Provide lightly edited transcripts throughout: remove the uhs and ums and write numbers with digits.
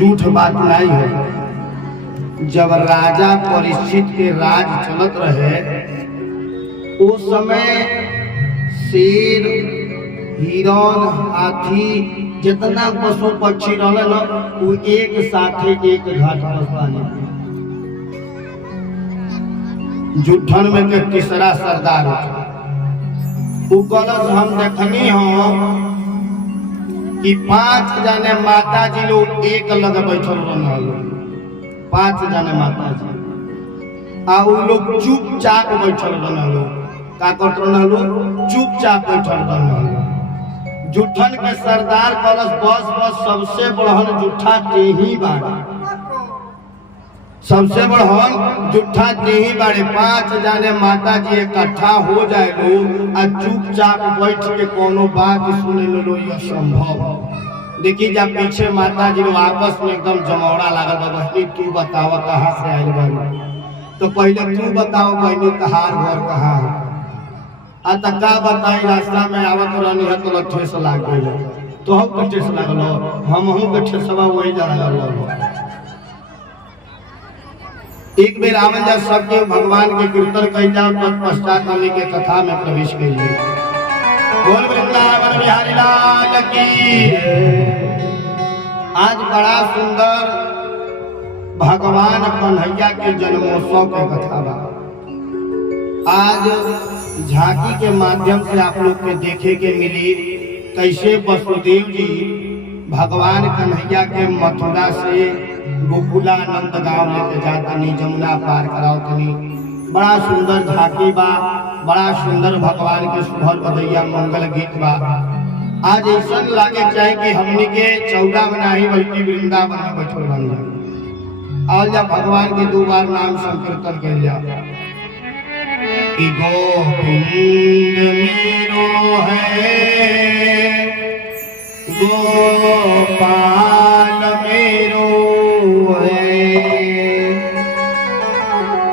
झूठ बात नहीं है। जब राजा परीक्षित के राज चलत रहे उस समय शेर, हिरण, हाथी जितना पशु पक्षी रहे न वो एक साथे एक घाट पर पानी। जुठन में के तीसरा सरदार वो कलश हम देखनी हो कि 5 जने माता जी लोग एक लग बैठल रहलो, 5 जने माता जी आ वो लोग चुपचाप बैठल रहलो। का करत रहलो? चुपचाप बैठल रहलो। जुठन के सरदार कलश बस सबसे बड़हन जुठा तेही बाड़े, सबसे बड़हन जुठा तेही बाड़े। 5 जने माता जी इकट्ठा हो जाए लो आ चुपचाप बैठ के कोनो बात सुने लो, ये संभव। देखिए जब पीछे माता जी लोग आपस में एकदम जमौरा लागल बा, बहनी तू बताओ कहाँ से आयल बानी? तो पहले तू बताओ बहनी तहार घर कहाँ है? आ त का बताई रास्ता में आवत रहनी है तो ठेस लाग गई। तो हम के ठेस लागल, हमहू के ठेसवा वही जा लागल। एक बेर आवल जा सबके भगवान के कीर्तन कई जाओ तत्पश्चात हमने के कथा में प्रवेश करिए। बोल वृंदावन बिहारी लाल की। आज बड़ा सुंदर भगवान कन्हैया के जन्मोत्सव के कथा बा। आज झांकी के माध्यम से आप लोग के देखे के मिली कैसे वसुदेव जी भगवान कन्हैया के मथुरा से गोकुलानंद गांव लेके जातनी, जमुना पार करावतनी। बड़ा सुंदर झांकी बा, बड़ा सुंदर भगवान के सुभर बदैया मंगल गीत बा। आज ऐसा लागे चाहे कि हमनी के 14 में नहीं बल्कि वृंदावन में बैठल बनी। आज जब भगवान के 2 बार नाम संकीर्तन कर जा कि गोविंद मेरो है, गोपाल मेरो है।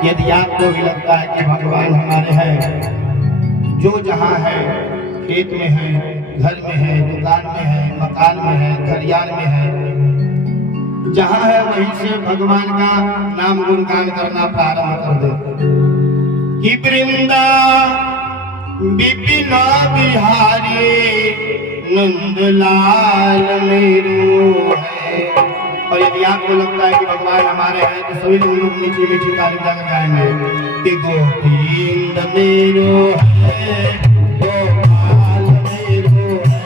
यदि आपको भी लगता है कि भगवान हमारे हैं, जो जहाँ है, खेत में है, घर में है, दुकान में है, मकान में है, खरियान में है, जहाँ है वहीं से भगवान का नाम गुणगान करना प्रारंभ कर दे। कि वृंदा विपिन बिहारी नंदलाल मेरो है। और यदि आपको लगता है कि भगवान हमारे हैं तो सभी लोग मीठी मीठी ताली बजाकर गाएंगे कि गोविंद मेरो है, गोपाल मेरो है,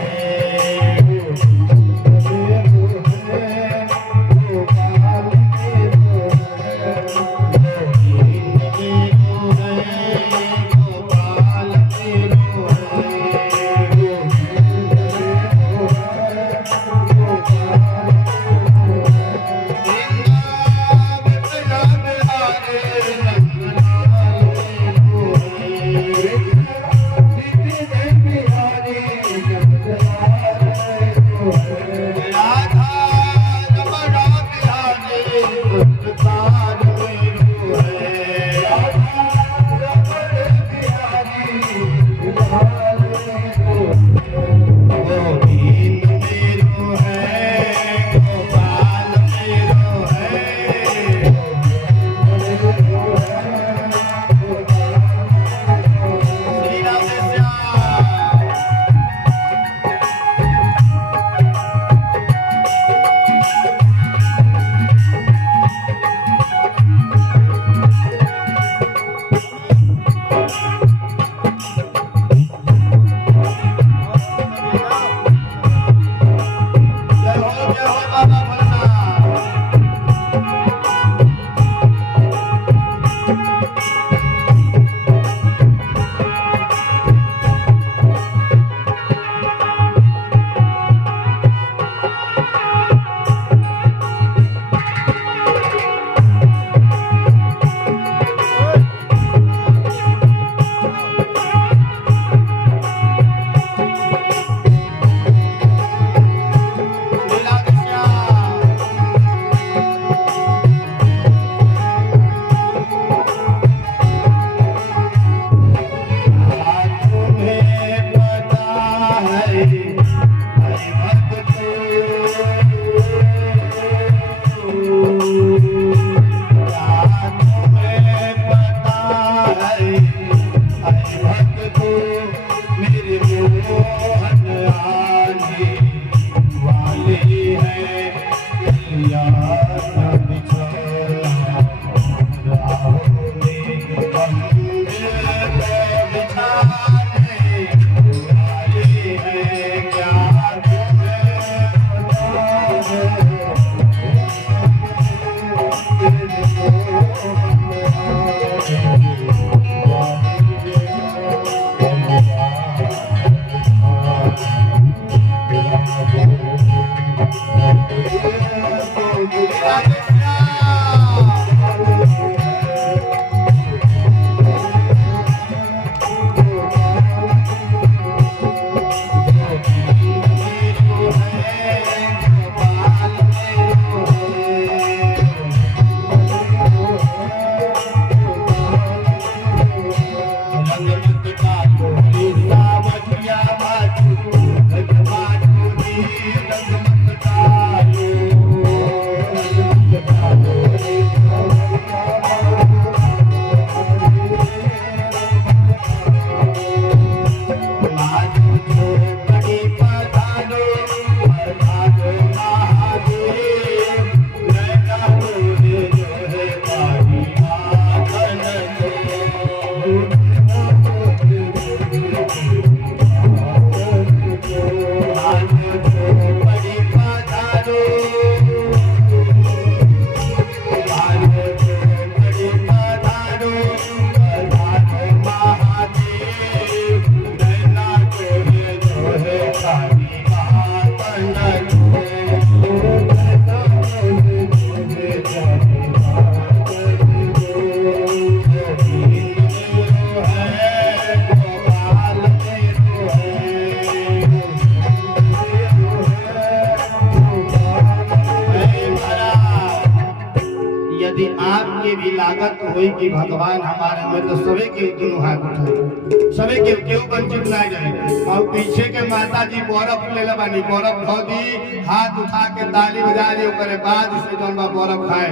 यदि आपके भी लागत होई कि भगवान हमारे में तो सबे के दोनों हाथ उठाए सबे के क्यों वंचित ना रहे। और पीछे के माता जी बर्फ ले ले बानी बर्फ धो दी हाथ उठा के ताली बजा दी ओकरे बाद से जौन बा बर्फ खाए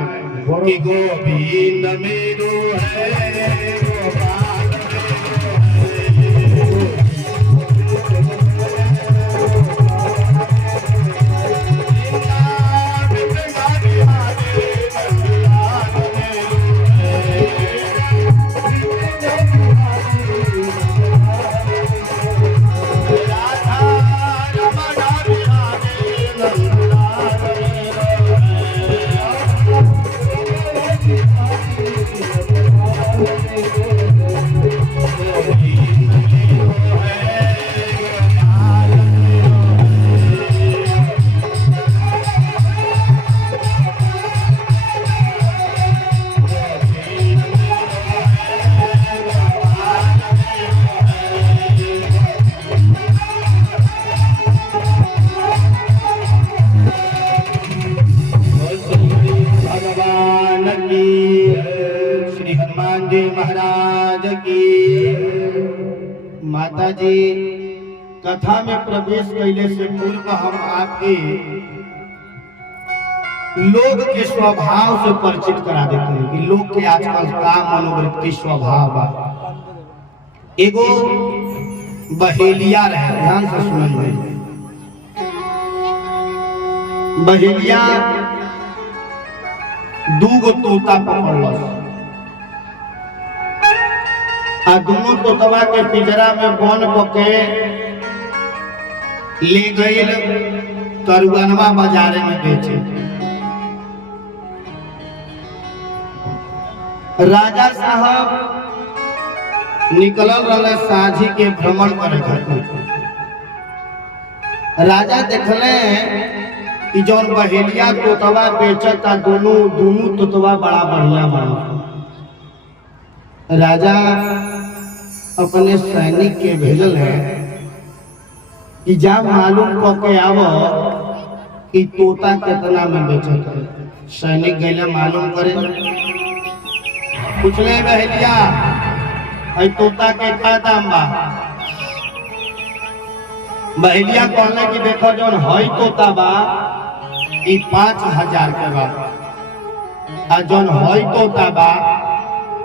कि गोविंद मेरो है गोपाल महाराज की। माता जी कथा में प्रवेश करने से पूर्व हम आपके लोग के स्वभाव से परिचित करा देते हैं कि लोग के आजकल का मनोवृत्ति स्वभाव बा। एगो बहेलिया रहे, ध्यान से सुनिए। बहेलिया दूगो तोता पकड़ल आ दोनों तोतवा के पिंजरा में बंद के ले गईल तरुगनवा बाजारे में बेचे। राजा साहब निकलल रहे साझी के भ्रमण करे खातिर। राजा देखले कि जौन बहेलिया तोतवा बेचता दोनों तोतवा बड़ा बढ़िया बना। राजा अपने सैनिक के भेजल है कि जा मालूम करके आवो कि तोता कितना में बेचत है। सैनिक गए मालूम करे, पूछले बहेलिया तोता के का दाम बा। बहेलिया कहले कि देखो जौन हई तोता बा 5000 के बा आ जौन हई तोता बा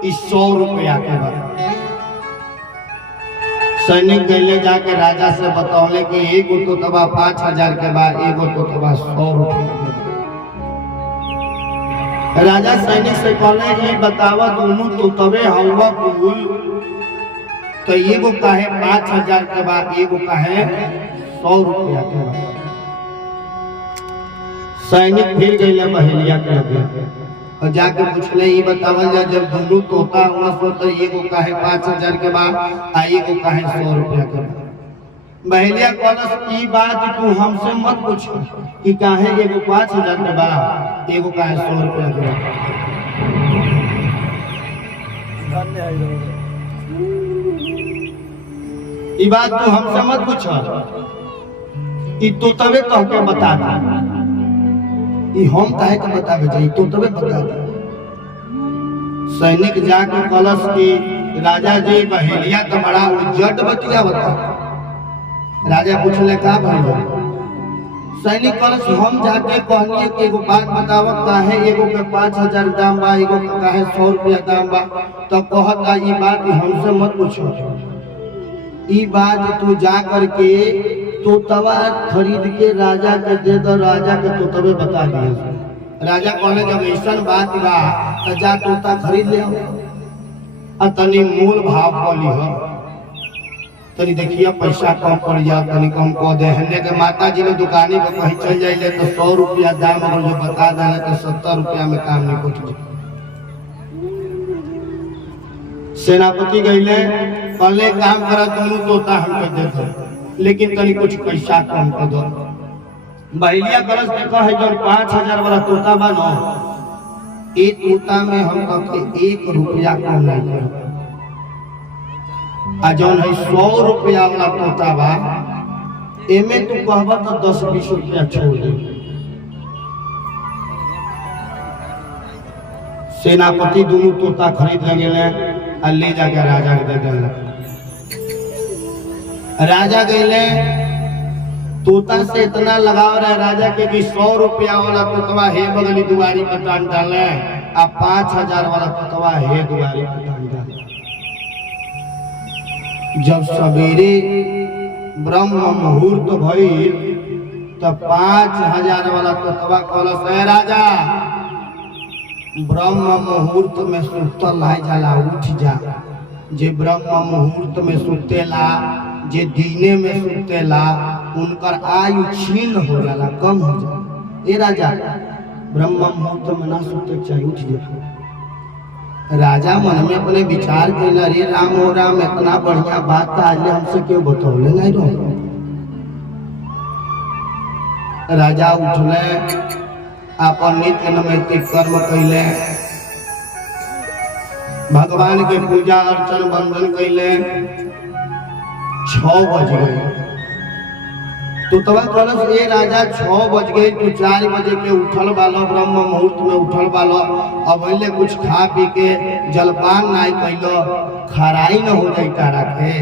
100 रुपया के बा। सैनिक गए जाके राजा से बतौले कि एगो तोतवा 5000 के बाद एगो तोतवा 100 रुपया के बाद। राजा सैनिक से कहले कि बतावा दोनों तोतवे हवा कुल तो एगो काहे 5000 के बाद एगो काहे 100 रुपया के बाद। सैनिक फिर गए बहेलिया के लगे और जाके पूछले ये बतावल जा जब दोनों तोता हुआ सो तो एगो काहे 5000 के बाद आ एगो काहे 100 रुपया के बाद। बहेलिया कहलस ई बात तू हमसे मत पूछ कि काहे एगो 5000 के बा एगो काहे 100 रुपया के बा। ई बात तू हमसे मत पूछ ई तो तबे कह के बता दे। ई हम काहे के बतावे जाई तो तबे बता दे। सैनिक जाके कहलस कि राजा जी बहेलिया तो बड़ा उज्जट बतिया बता। राजा पूछले का भइल। सैनिक कहलस हम जाके कहलिए कि एगो बात बताव काहे एगो के 5000 दाम बा एगो के काहे 100 रुपया दाम बा। तो कहता ई बात हमसे मत पूछो ई बात तू जा करके तोतवा खरीद के राजा के दे दो राजा के तोतवे बता दिए। राजा कहले जब ऐसा बात बा तो जा तोता खरीद ले आ तनी मूल भाव बोली हो तनी देखिए पैसा कम पड़ जा तनी कम कह दे। हने के माता जी ने दुकानी पे कहीं चल जाइए तो 100 रुपया दाम और जो बता देना तो 70 रुपया में काम नहीं कुछ। सेनापति गईले कहले काम करा दोनों तोता हमको दे दो लेकिन तनी कुछ पैसा कम कर दो। बहेलिया करस देखो है जो 5000 वाला तोता बा न ए तोता में हम के 1 रुपया कम नहीं कर आ जौन है 100 रुपया वाला तोता बा एमे तू कहबा तो 10-20 रुपया छोड़ दे। सेनापति दोनों तोता खरीद ले गेले आ ले जाके राजा के दे देले। राजा गईले तोता से इतना लगाव रहे राजा के कि 100 रुपया वाला तोतवा हे बगली दुआरी पर टांग डाले आ 5000 वाला तोतवा हे दुआरी पर टांग डाले। जब सवेरे ब्रह्म मुहूर्त भइल तो 5000 वाला तोतवा कहलस हे राजा ब्रह्म मुहूर्त में सुतल है जाला उठ जा। जे ब्रह्म मुहूर्त में सुतेला जे दीने में सुतेला उनकर आयु क्षीण हो जाला कम हो जाला। ए राजा ब्रह्म मुहूर्त में ना सुते चाहिए उठ जा। राजा मन में अपने विचार कैला अरे राम हो राम इतना बढ़िया बात तो आज हमसे क्यों बतौले नहीं रहो। राजा उठले अपन नित्य नैतिक कर्म कैले भगवान के पूजा अर्चन बंधन कैले 6 बज गए। तो तब कहलस ए राजा 6 बज गए तू 4 बजे के उठल बालो ब्रह्म मुहूर्त में उठल बालो अब अइले कुछ खा पी के जलपान नहीं कैलो खराई न हो जाई तारा के।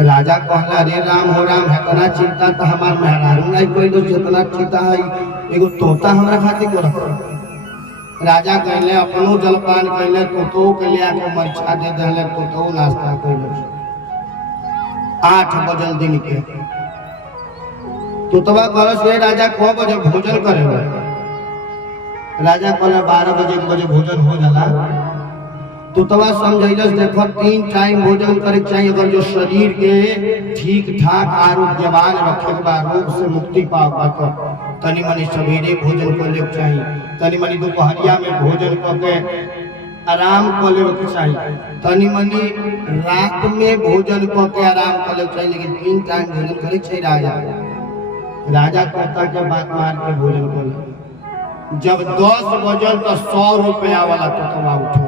राजा कहला अरे राम हो राम इतना चिंता तो हमार मेहरारू नहीं कैलो जितना चिंता है एगो तोता हमरा खातिर को रख। राजा कहले अपनो जलपान कैले तोतो के लिया के मरछा दे देले तोतो नाश्ता कैले 8 बजल दिन के। तोतवा कहलस ए राजा को बजे भोजन करेला। राजा कहला 12 बजे भोजन हो जाला। तोतवा समझैलस देखो 3 टाइम भोजन करे चाहिए अगर जो शरीर के ठीक ठाक आरोग्यवान रखे के बा रोग से मुक्ति पावे तो तनी मनी सवेरे भोजन कर ले चाहिए तनी मनी दोपहरिया में भोजन करके आराम कर ले चाहिए तनी मनी रात में भोजन करके आराम कर ले चाहिए लेकिन 3 टाइम भोजन करे चाहिए। राजा कहता के बात मार के भोजन कर ले। जब 10 बजल तो 100 रुपया वाला तोतवा उठो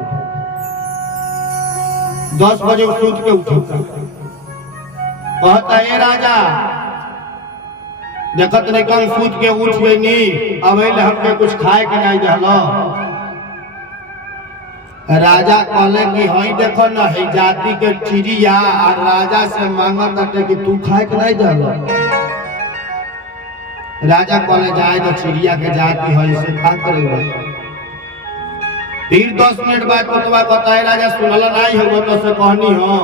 10 बजे सूत के उठो कहता है राजा देखत नहीं कल सूत के उठ गई नी अब हमके कुछ खाए के नहीं दहलो। राजा कहले कि हई देखो न है जाति के चिड़िया और राजा से मांगत हटे कि तू खाए के नहीं दहलो। राजा कहले जाए तो चिड़िया के जाति है इसे खा करेगा। फिर 10 मिनट बाद तोतवा कहता है राजा सुनला नहीं हो तो से कहनी हो।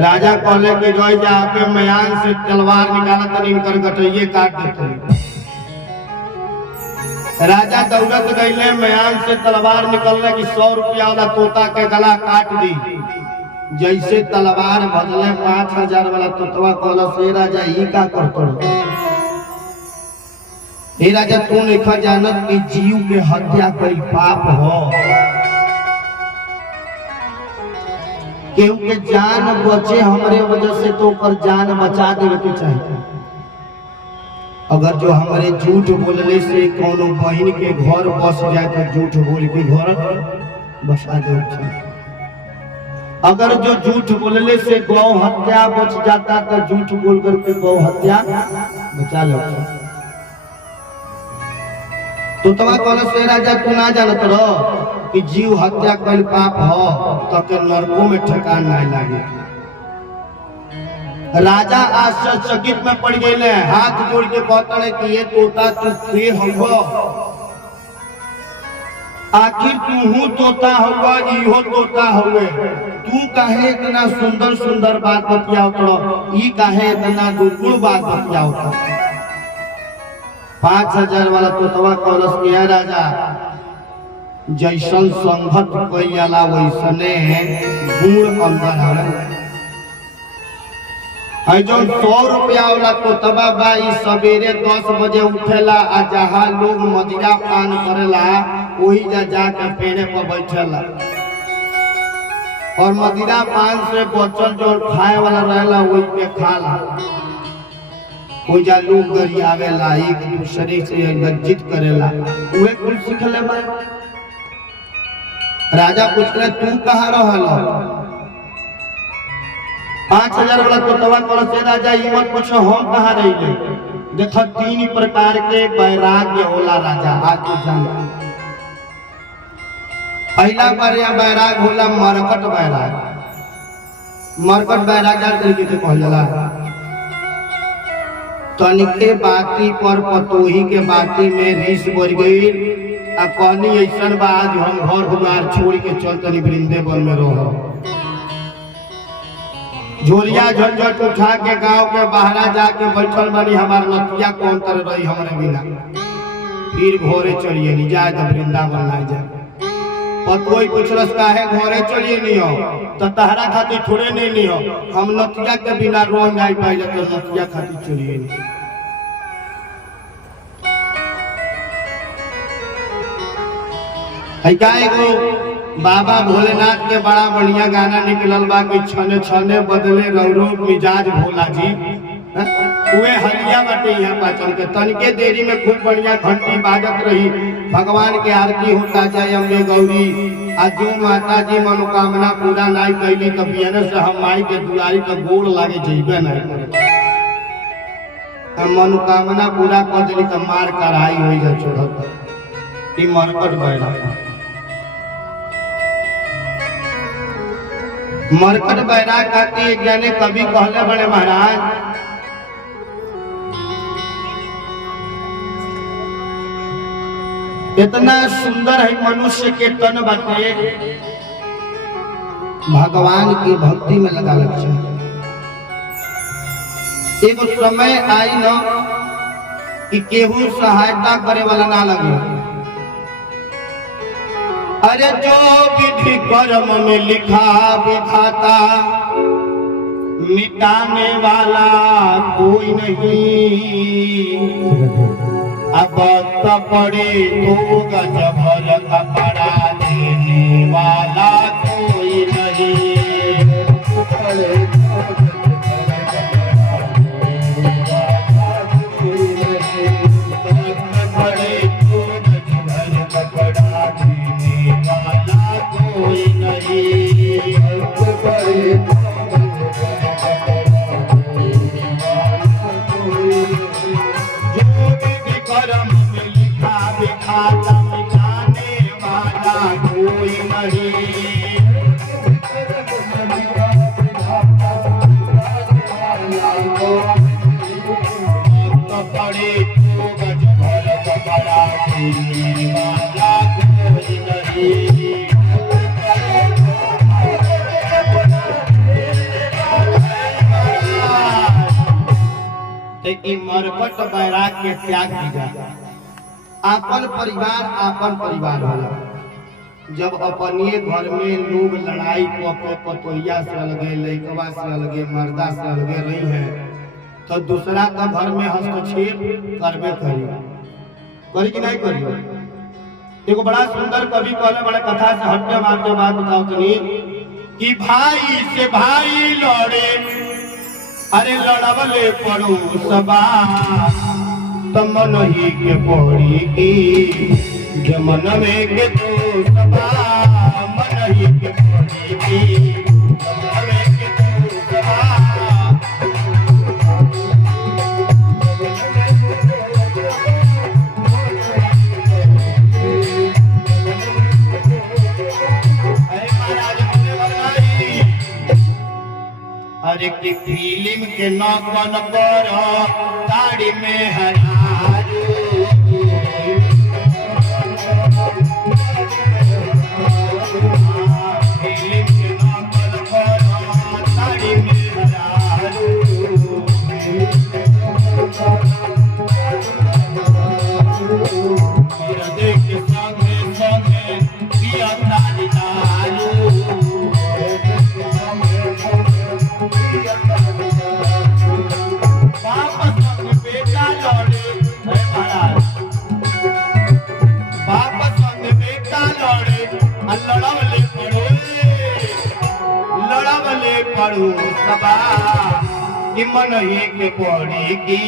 राजा कहले कि रोई जा पे मयान से तलवार निकाला तनी इनकर गटइये काट देते। राजा दौड़त गईले मयान से तलवार निकलने की 100 रुपया वाला तोता के गला काट दी। जैसे तलवार बदले 5000 वाला तोतवा कहला से राजा ई का करतो। हे राजा तू नहीं जानत कि जीव के हत्या कोई पाप हो। केहू के जान बचे हमरे वजह से तो ओकर जान बचा देवे के चाहिए। अगर जो हमारे झूठ बोलने से कोनो बहन के घर बस जाए तो झूठ बोल के घर बसा देवे चाहिए। अगर जो झूठ बोलने से गौ हत्या बच जाता तो झूठ बोल करके गौ हत्या बचा लो। तो तमा कौन से राजा तू ना जानत रहो कि जीव हत्या कल पाप हो तो के नरकों में ठिकान नहीं लागे। राजा आश्चर्यचकित में पड़ गए, हाथ जोड़ के कहते कि ये तोता तू के होगा, आखिर तू तोता होगा, इहो तोता होगे, तू काहे इतना सुंदर सुंदर बात बतियाओ तो ई काहे इतना दुर्गुण बात बतियाओ तो। 5000 वाला तोतवा कौलस किया राजा जैसन संगत कइला वैसने गुण अंदर आवे। है जो 100 रुपया वाला तोतवा बा ई सवेरे 10 बजे उठेला आ जहां लोग मदिरा पान करेला वही जाके पेड़े पर बैठेला और मदिरा पान से बचल जो खाए वाला रहेला वही पे खाला। कोई जा लोग गरियावेला, एक दूसरे से लज्जित करेला, उहे कुल सिखले बा। राजा पूछले तू कहाँ रहल? 5000 वाला तोतवा कहल से राजा ई मत पूछो हम कहाँ रहिले। देखो 3 प्रकार के वैराग्य होला राजा, आज तू जान। पहला वैराग होला मरकट वैराग। मरकट वैराग क्या तरीके से कहल जाला? तनिके बाती पर पतोही के बाती में रीस बढ़ गई आ कहनी ऐसा बा आज हम घर दुआर छोड़ के चल तनी वृंदावन में रहो। झोलिया झंझट उठा के गांव के बाहरा जाके बैठल बनी हमार नतिया कौन तर रही हमारे बिना। फिर घोरे चलिए नहीं जाए तो वृंदावन ना जाए। पतोही पूछलस काहे घोरे चलिए नहीं हो तो तहरा खातिर थोड़े नहीं हो, हम नतिया के बिना रोज नहीं पाए तो नतिया खातिर चलिए नहीं। एगो बाबा भोलेनाथ के बड़ा बढ़िया गाना निकलल बा कि छने छने बदले रौरो मिजाज भोला जी। उहे हलिया बाटे यहाँ पाचन के तनिके देरी में खूब बढ़िया घंटी बाजत रही, भगवान के आरती होता चाहे अम्बे गौरी। आज जो माता जी मनोकामना पूरा नहीं कैली तो बिहान से हम माई के दुआरी के गोड़ लागे जेबे नहीं करे। मनोकामना पूरा कर दिली तो मार कराई हो जा छोड़त। ई मरकट बैराग। मरकट बैराग खाती एक जाने कभी कहले बड़े महाराज इतना सुंदर है मनुष्य के तन बाटे, भगवान की भक्ति में लगा लग। एक समय आई न कि केहू सहायता करे वाला ना लगे। अरे जो विधि कर्म में लिखा विधाता मिटाने वाला कोई नहीं। अब पड़े तो गजभर कपड़ा देने वाला कोई नहीं। मरकट बैराग के त्याग दीजा। आपन परिवार होला। जब अपने घर में लोग लड़ाई को पतोहिया से अलगे, लइकवा से अलगे, मर्दा से अलगे रही है तो दूसरा का घर में हस्तक्षेप करबे करी कि नहीं करी। एगो बड़ा सुंदर कवि कहले बड़े कथा से हटके बात बताओ तनी कि भाई से भाई लड़े, अरे लड़वले पड़ो सबा तमन ही के पड़ी की जमन में के तो सबा मन ही के पड़ी की जमन में के तो सबा। अरे की फिल्म के नकल कर ताड़ी में हरारू, फिल्म के नकल कर ताड़ी में हरारू, देख संगे संगे पिया तारी दारू। लड़वले पड़ो सबा कि मन ही के पड़ी की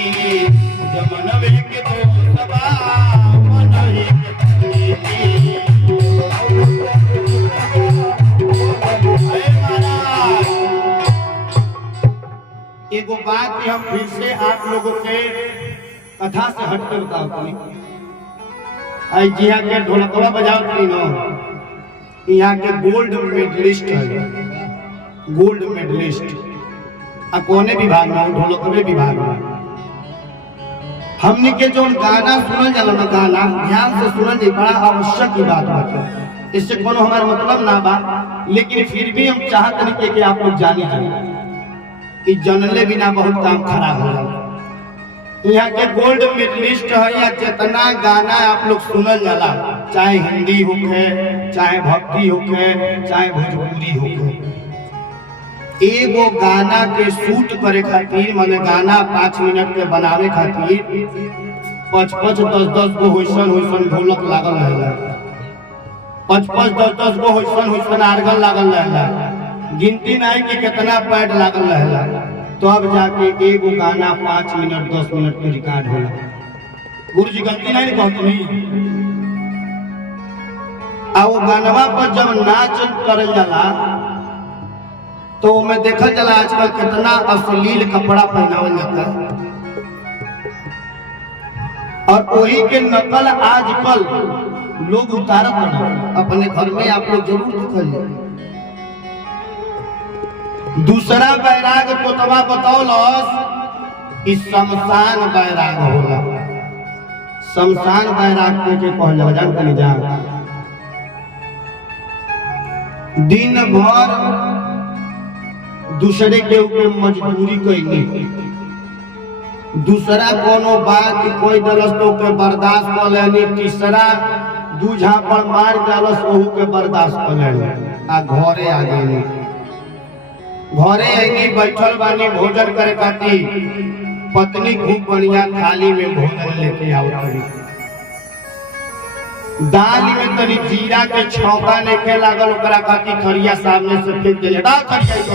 जमन में के तो सबा मन ही के पड़ी की। एगो बात हम फिर से आप लोगों के कथा से हटकर बताओ। आई जी हाँ के ढोलकवा बजाओ तीनों यहाँ के गोल्ड मेडलिस्ट है, गोल्ड मेडलिस्ट कोने विभाग में, ढोलकवे विभाग में। हमने के जो गाना सुनल जाला ना, गाना ध्यान से सुनल जी, बड़ा आवश्यक की बात है। इससे कोनो हमारा मतलब ना बा, लेकिन फिर भी हम चाहते नहीं कि आप लोग जानी जाए कि जनले बिना बहुत काम खराब हो जाए। यहाँ के गोल्ड मेडलिस्ट है, या जितना गाना आप लोग सुनल जाला, चाहे हिंदी होके, चाहे भक्ति होके, चाहे भोजपुरी होके, एगो गाना के शूट करे खातिर, माने गाना 5 मिनट के बनावे खातिर 5-5, 10-10 गो होइसन ढोलक लागल रहेला, 5-5, 10-10 गो होइसन आर्गन लागल रहेला, गिनती नहीं कि कितना पैड लागल रहेला। तो अब जाके एगो गाना 5 मिनट 10 मिनट के रिकॉर्ड होला। गुरु जी गलती नहीं कहते नहीं। आ वो गानवा पर जब नाच करल जाला तो मैं देखल जाला आजकल कितना अश्लील कपड़ा पहनावल जाता है, और वही के नकल आजकल लोग उतारत हैं अपने घर में। आप लोग जरूर देखल। दूसरा बैराग तोतवा बतौलस कि शमशान बैराग होला। शमशान बैराग के कहल जाला, जानते नहीं जा। दिन भर दूसरे के ऊपर मजदूरी कैली, दूसरा कोनो बात कोई दलस तो के बर्दाश्त कर लेनी, तीसरा दू झापड़ मार डालस ओहू के बर्दाश्त कर लेनी। आ घरे आ गई, घरे आईनी बैठल बानी भोजन करे खातिर, पत्नी खूब बढ़िया थाली में भोजन लेके आवत, दाल में तनी जीरा के छौंका लेके लागल, ओकरा खातिर थरिया सामने से फेंक देले, डा थरिया तो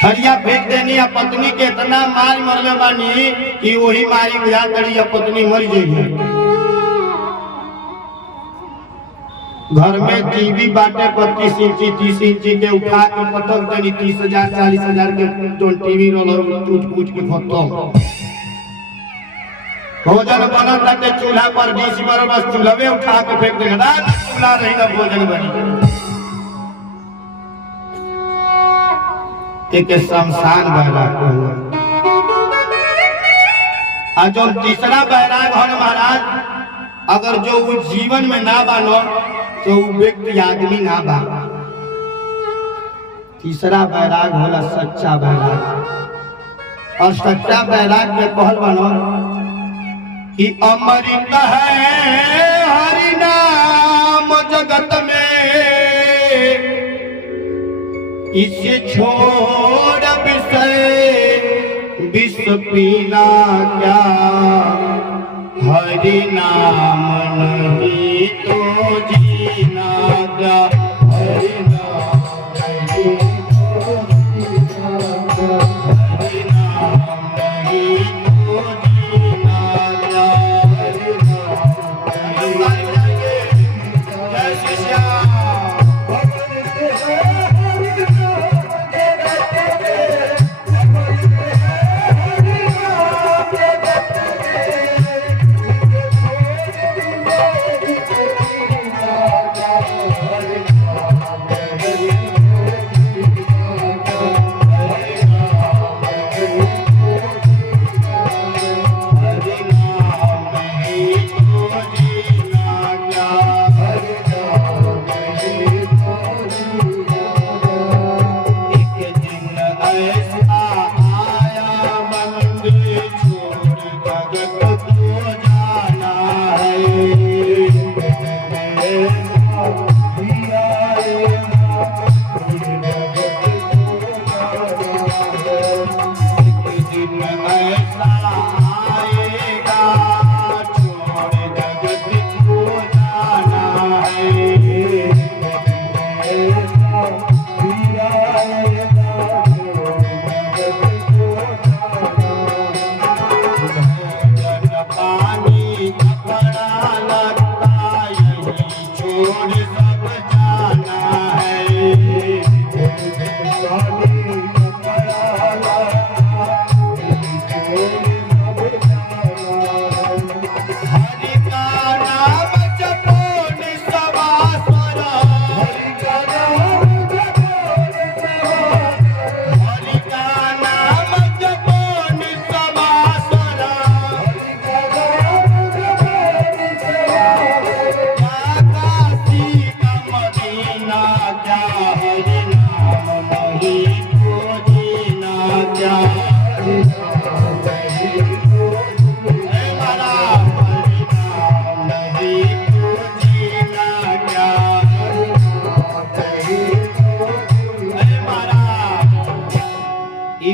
थरिया फेंक देनी। आ पत्नी के इतना मार मरले बानी कि वही मारी बुझा करी पत्नी मर जाइए। घर में टीवी बाटे 25 इंची 30 इंची के उठा के पटक देनी, 30,000 40,000 के जो टीवी रोल टूट के खत्म। भोजन बनत बाटे चूल्हा पर, 20 बार बस चूल्हे उठा के फेंक देगा, ना चूल्हा नहीं ना भोजन बनी। एक शमशान बैराग हुआ। और जो तीसरा बैराग है महाराज, अगर जो वो जीवन में ना बानो तो वो व्यक्ति आदमी ना बा। तीसरा बैराग होला सच्चा बैराग। और सच्चा बैराग में कहल बनो कि अमृत है हरि नाम जगत में, इसे छोड़ विष पीना क्या, हरि नाम नहीं तो जी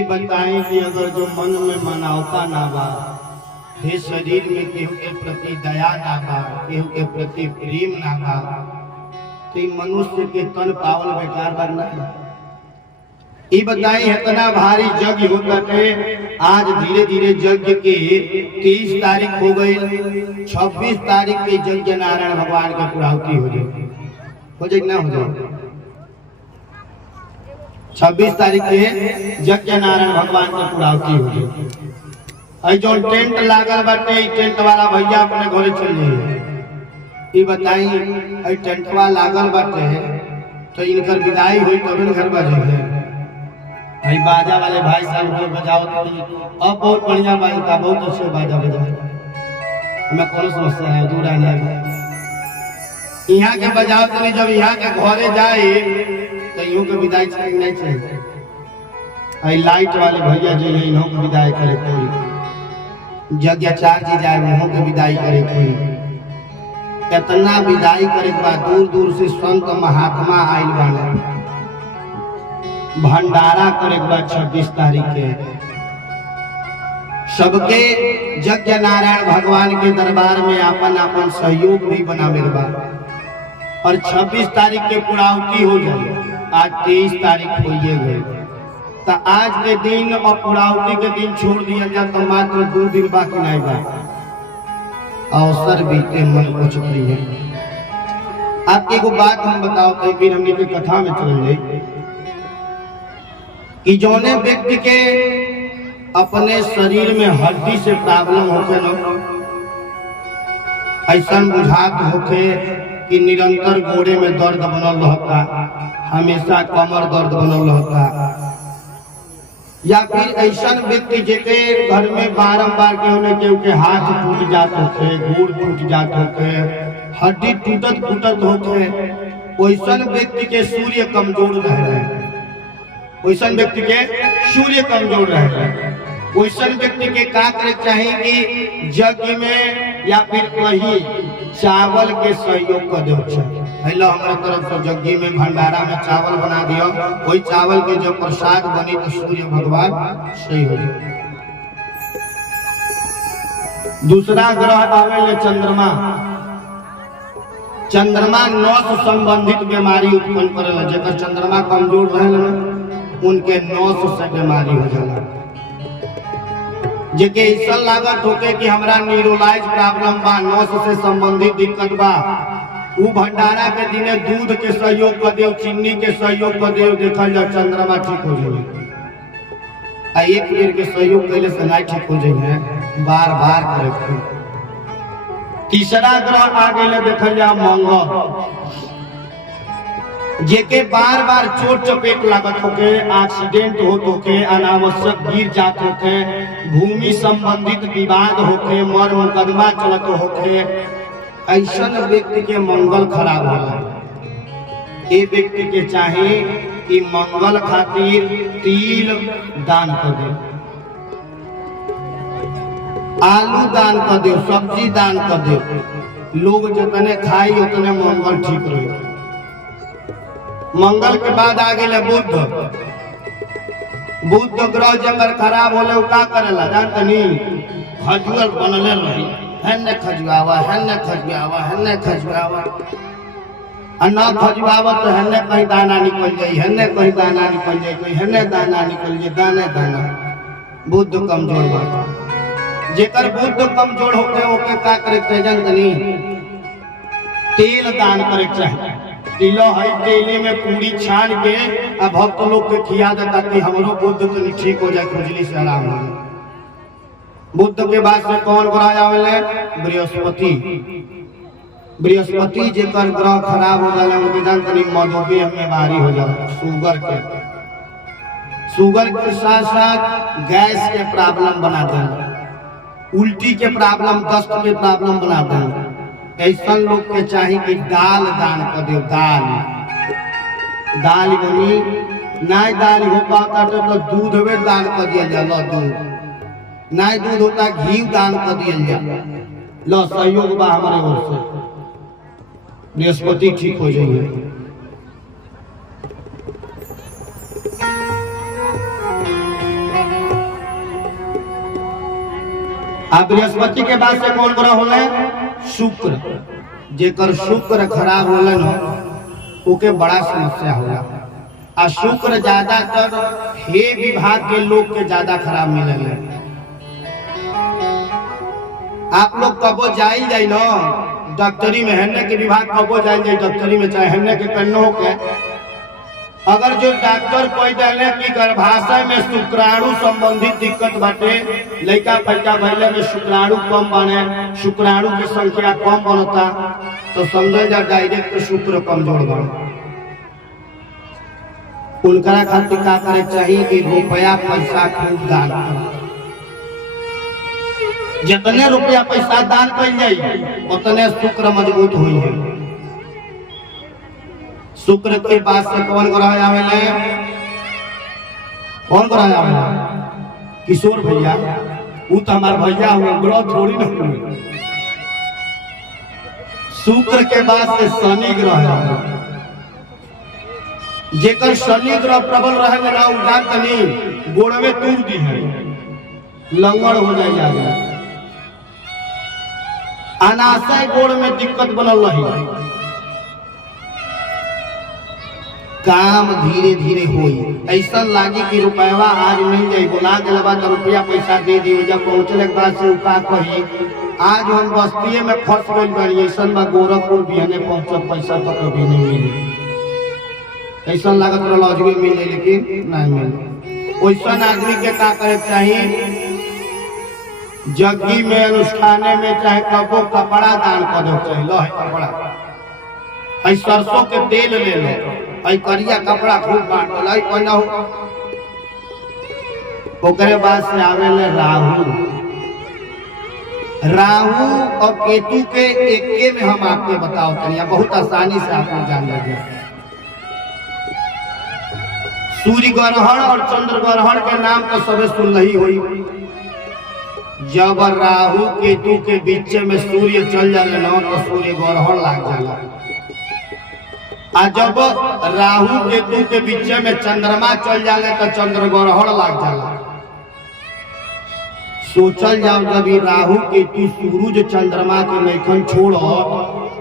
बताएं कि अगर जो मन में मनावता ना बा, हे शरीर में केहू के प्रति दया ना बा, केहू के प्रति प्रेम ना बा, तो मनुष्य के तन पावल बेकार बनना। ये बताएं इतना भारी यज्ञ होता है, आज धीरे धीरे यज्ञ के 30 तारीख हो गई, 26 तारीख के यज्ञ नारायण भगवान की पूर्णाहुति हो जाए ना हो जाए। 26 तारीख के यज्ञ नारायण भगवान की पूर्णाहुति हो जाए। जो टेंट लागल बाटे, टेंट वाला भैया अपने घरे चल जाइए। ये बताई टेंटवा लागल बाटे तो इनकर विदाई हुई तब घर बजे। बाजा वाले भाई साहब को बजाओ तो अब बहुत बढ़िया बाजता, बहुत अच्छे बाजा बजा। हमें कौन समस्या है, दूर आने यहाँ के बजाओ तो जब यहाँ के घरे जाए तो यूं के विदाई नहीं चाहिए। लाइट वाले भैया जो है इन्हों को विदाई करे कोई, यज्ञाचार्य जी जाए उन्हों के विदाई करे कोई, कितना विदाई करे के बाद दूर दूर से संत महात्मा आइल बाने। भंडारा करे के बाद 26 तारीख के सबके यज्ञ नारायण भगवान के दरबार में अपन अपन सहयोग भी बनावे बा और 26 तारीख के पूर्णाहुति हो जाए। आज 23 तारीख हो गई, तो आज के दिन और पूर्णाहुति के दिन छोड़ दिया जाए तो मात्र 2 दिन बाकी नहीं बा। अवसर बीते मन को चुकी है। आपकी को बात हम बताओ तो फिर हमने की कथा में चल जाए कि जौने व्यक्ति के अपने शरीर में हड्डी से प्रॉब्लम होके न, ऐसा बुझात होके कि निरंतर गोड़े में दर्द बनल रहता, हमेशा कमर दर्द बनल रहता, या फिर ऐसा व्यक्ति जेके घर में बारंबार केहू के हाथ टूट जात होके, गोड़ टूट जात होके, हड्डी टूटत फूटत होके, वैसा व्यक्ति के सूर्य कमजोर रहे, वैसा व्यक्ति के सूर्य कमजोर रहे, वैसा व्यक्ति के का करे चाहिए कि यज्ञ में या फिर कहीं चावल के सहयोग कर दो। पहले हमारे तरफ से यज्ञ में भंडारा में चावल बना दियो, वही चावल के जो प्रसाद बनी तो सूर्य भगवान सही हो जाए। दूसरा ग्रह आवे चंद्रमा। चंद्रमा नस संबंधित बीमारी उत्पन्न करेला, जेकर चंद्रमा कमजोर रहे उनके नस से बीमारी हो जाला। जेके ऐसा लागत होके कि हमरा न्यूरोलाइज प्रॉब्लम बा, नस से संबंधित दिक्कत बा, उ भंडारा के दिने दूध के सहयोग कर दे, चीनी के सहयोग कर दे, देखल जा चंद्रमा ठीक हो जाए। आ एक बेर के सहयोग कैले से नहीं ठीक हो जाए, बार बार करे। तीसरा ग्रह आ गए देखल जा मंगल, जेके बार बार चोट चपेट लागत होके, एक्सीडेंट होत होके, अनावश्यक गिर जात होके, भूमि संबंधित विवाद होके, मर मुकदमा चलत होके, ऐसा व्यक्ति के मंगल खराब होला। ये व्यक्ति के चाहे कि मंगल खातिर तिल दान कर दे, आलू दान कर दे, सब्जी दान कर दे। लोग जितने खाई उतने मंगल ठीक रहे। मंगल के बाद आ गए बुध। बुध ग्रह जगर खराब होले का करेला जानतनी? खजुआर बनले रही, हेने खजुआवा, हेने खजुआवा, हेने खजुआवा, अन्ना खजुआवा तो हेने कहीं दाना निकल जाई, हेने कहीं दाना निकल जाई, कोई हेने दाना निकल जाई, दाने दाना। बुध कमजोर बा। जेकर बुध कमजोर होके ओके का करे के जानतनी? तेल दान करे चाहिए। तिलो है तेली में पूरी छान के अब भक्त लोग के खिया देता कि हमरो बुद्ध तो ठीक हो जाए, खुजली से आराम हो जाए। बुद्ध के बाद से कौन ग्रह आवेले? बृहस्पति। बृहस्पति जेकर ग्रह खराब हो जाला उनके जानतनी मधुमेह बीमारी हो जाला, शुगर के। शुगर के साथ साथ गैस के प्रॉब्लम बना देला, उल्टी के प्रॉब्लम, दस्त के प्रॉब्लम बना देला। ऐसा लोग के चाहिए कि दाल दान कर दे। दाल बनी नहीं, दाल हो पाता तो दूध में दान कर दिया जाला, दूध नहीं दूध होता घी दान कर दिया जाला। लो सहयोग बा हमारे ओर से, बृहस्पति ठीक हो जाइए। अब बृहस्पति के बाद से कौन ग्रह होले? शुक्र। जेकर शुक्र खराब होले न ओके बड़ा समस्या होला। आ शुक्र ज्यादातर हे विभाग के लोग के ज्यादा खराब मिलेले। आप लोग कबो जाइल जाई न डॉक्टरी में, हेन्ने के विभाग कबो जाइल जाई डॉक्टरी में, चाहे हेन्ने के कन्नो के, अगर जो डॉक्टर कोई डाले कि गर्भाशय में शुक्राणु संबंधित दिक्कत बाटे, लड़का फैका भैले में शुक्राणु कम बने, शुक्राणु की संख्या कम बनता, तो समझल जा डायरेक्ट शुक्र कमजोर बने। उनकरा खातिर का करे चाहिए कि रुपया पैसा खूब दान करें। जितने रुपया पैसा दान कर जाए उतने शुक्र मजबूत हुई है। शुक्र के बाद से कौन ग्रह आवेले? कौन ग्रह आवेले? किशोर भैया। वो तो हमारे भैया हुए, ग्रह थोड़ी ना हुए। शुक्र के बाद से शनि ग्रह आवेले। जेकर शनि ग्रह प्रबल रहे ना उजान तनी गोड़ में तूर दी है, लंगड़ हो जाए, अनाशय गोड़ में दिक्कत बनल रही। काम धीरे धीरे होई, ऐसा लागी कि रुपया आज मिल जाये, बोला दिलवा तो रुपया पैसा दे दी। जब पहुंचने के बाद से उका कही आज हम बस्ती में फंस गई बानी, ऐसा बा गोरखपुर बिहाने पहुंचब पैसा तो कभी नहीं मिले। ऐसा लागत रहा अजबी मिले लेकिन नहीं मिले। वैसा आदमी के का करे चाहिए? जग्गी में, अनुष्ठाने में, चाहे कबो कपड़ा दान कर दो चाहिए। लो है कपड़ा, है सरसों के तेल ले लो, आई करिया कपड़ा खूब बांट लाई पहना हो। ओकरे बाद से आवेले राहु। राहु और केतु के एके में हम आपके बताओ तनिया, बहुत आसानी से आप लोग जान लीजिए। सूर्य ग्रहण और चंद्र ग्रहण के नाम तो सबे सुन ही हुई। जब राहु केतु के बीच में सूर्य चल जाले ना तो सूर्य ग्रहण लाग जाला। आ जब राहु केतु के बीच में चंद्रमा चल जाले तो चंद्र ग्रहण लाग जाला। सोचल जाओ जब ये राहु केतु सूरज चंद्रमा के नैखन छोड़ो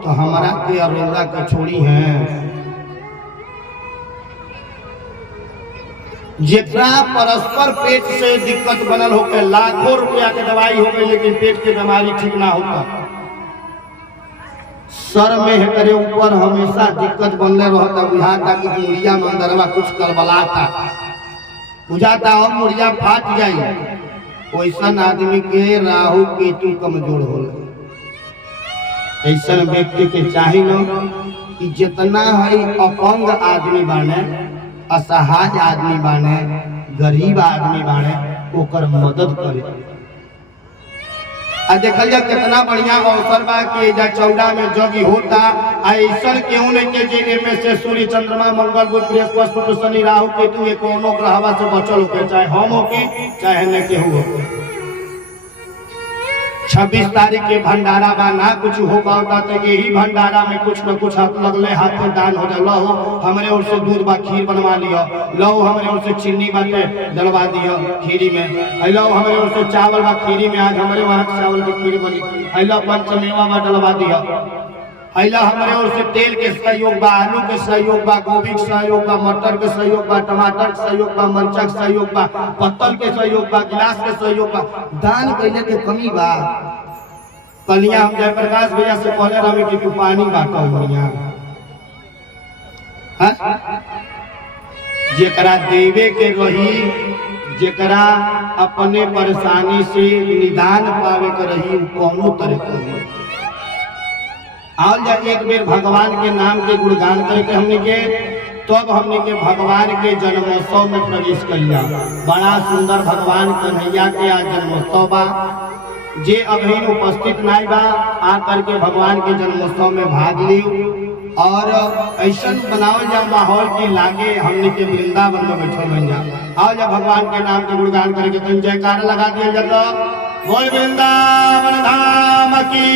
तो हमारा के अरोरा के छोड़ी है। जितना परस्पर पेट से दिक्कत बनल होके लाखों रुपया के दवाई हो गई लेकिन पेट की बीमारी ठीक ना होता, सर में हेकरे ऊपर हमेशा दिक्कत बनले रहता, बुझाता कि मुड़िया में अंदरवा कुछ करबलाता, बुझाता हम मुड़िया फाट जाई। वैसन आदमी के राहु केतु कमजोर होला। ऐसा व्यक्ति के चाहिए कि जितना है अपंग आदमी बाने, असहाय आदमी बाने, गरीब आदमी बाने, ओकर मदद करे। आ देखल जा कितना बढ़िया अवसर बा कि जा चौड़ा में जगी होता। ऐसा क्यों नहीं के जे एमे से सूर्य चंद्रमा मंगल बुध बृहस्पति शुक्र शनि राहु केतु ये कोनो ग्रहवा से बचल होके, चाहे हम हो की चाहे न केहू हो। 26 तारीख के भंडारा बा, ना कुछ हो पाता तो यही भंडारा में कुछ न कुछ लगले हाथ में दान हो जाए। लो हमरे ओर से दूध बा खीर बनवा लियो, लो हमरे ओर से चीनी बाटे डलवा दियो खीरी में, लो हमरे ओर से चावल बा खीरी में, आज हमरे वहाँ चावल की खीर बनी, लो पंचमेवा बा डलवा दियो, अला हमारे ओर से तेल के सहयोग बा, आलू के सहयोग बा, गोभी के सहयोग बा, मटर के सहयोग बा, टमाटर के सहयोग बा, मरचा के सहयोग बा, पत्तल के सहयोग बा, गिलास के सहयोग बा। दान कैले के कमी बा। कलिया हम जयप्रकाश भैया से कहले रहे कि तू पानी बांटो बढ़िया, जेकरा देवे के रही, जेकरा अपने परेशानी से निदान पावे के रही, कौनो तरह के आओ जा एक बेर भगवान के नाम के गुणगान करके हमने के तब हमने के भगवान के जन्मोत्सव में प्रवेश करिया। बड़ा सुंदर भगवान कन्हैया के आज जन्मोत्सव बा। जे अभी उपस्थित नहीं बा आ करके भगवान के जन्मोत्सव में भाग ली और ऐसा बनावल जा माहौल की लागे हमने के वृंदावन में बैठल बन जा। आओ जा भगवान के नाम के गुणगान करके तुम जयकार लगा दिया जाता। बोल वृंदावन धाम की,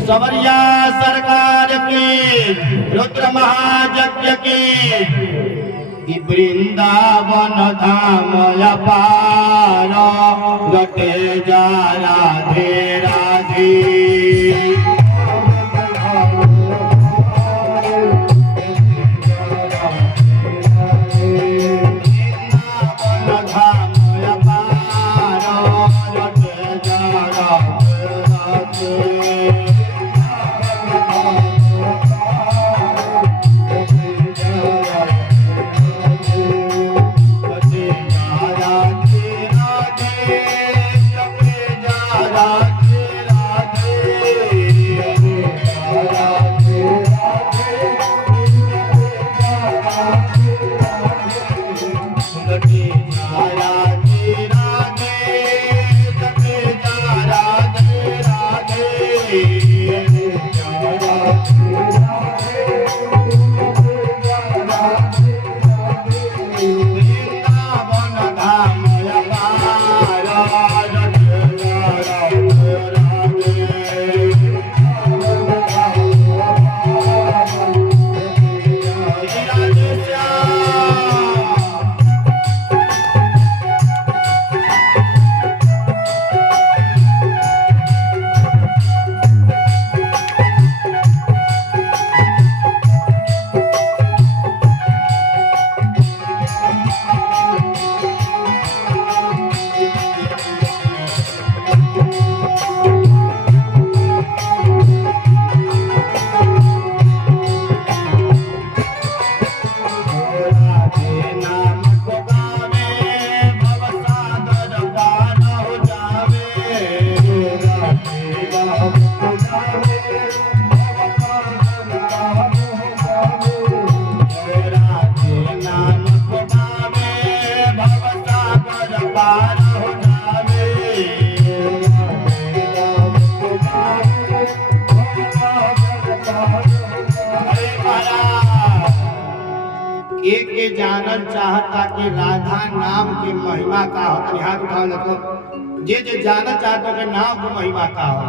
सवरिया सरकार की, रुद्र महायज्ञ की। वृंदावन धाम अपार, लटे जा राधे राधे। जानल चाहता कि राधा नाम की महिमा का हो, हाथ उठा मतलब जे जानल चाहता कि नाम की महिमा का हो।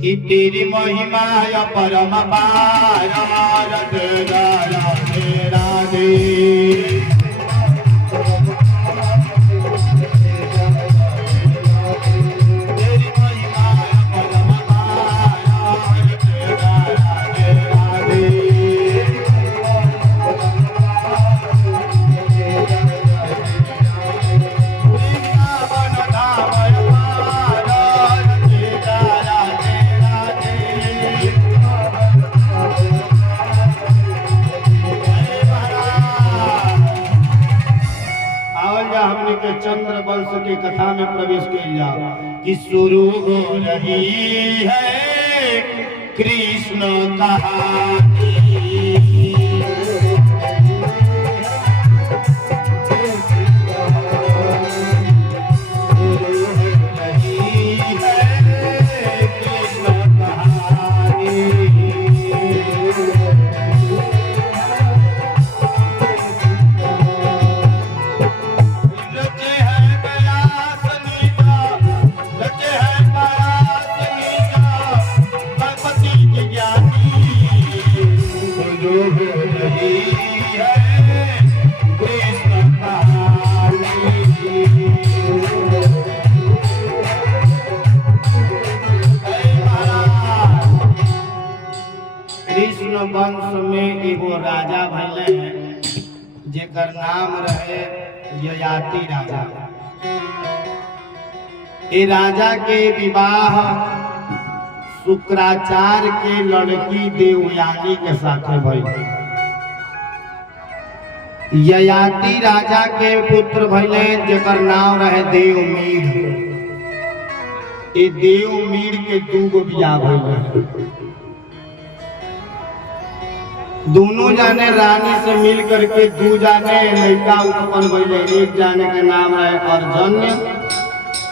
कि तेरी महिमा या परम पार, राधे राधे राधे। भैया हमने के चंद्र वंश के कथा में प्रवेश किया कि शुरू हो रही है कृष्ण कहानी। कृष्ण वंश में एगो राजा भले जेकर नाम रहे ययाति राजा। ए राजा के विवाह शुक्राचार्य के लड़की देवयानी के साथ भइल। ययाति राजा के पुत्र भइले जेकर नाम रहे देवमीढ़। ए देवमीढ़ के दूगो बियाह भइल। दोनों जाने रानी से मिल करके दू जाने लड़का उत्पन्न भइले। एक जाने का नाम है अर्जन्य,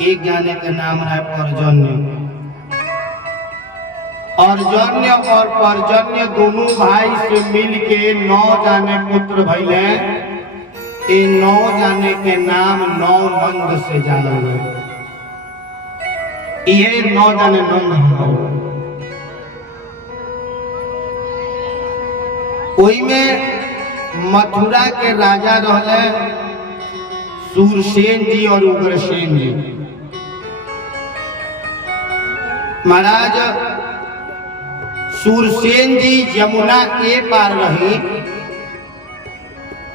एक जाने का नाम है पर्जन्य। अर्जन्य और पर्जन्य दोनों भाई से मिल के 9 जाने पुत्र भइले। ये 9 जाने के नाम 9 नंद से जानल गए। ये 9 जाने नंद ओई में मथुरा के राजा रहले सूरसेन जी और उग्रसेन जी। महाराज सूरसेन जी यमुना के पार रही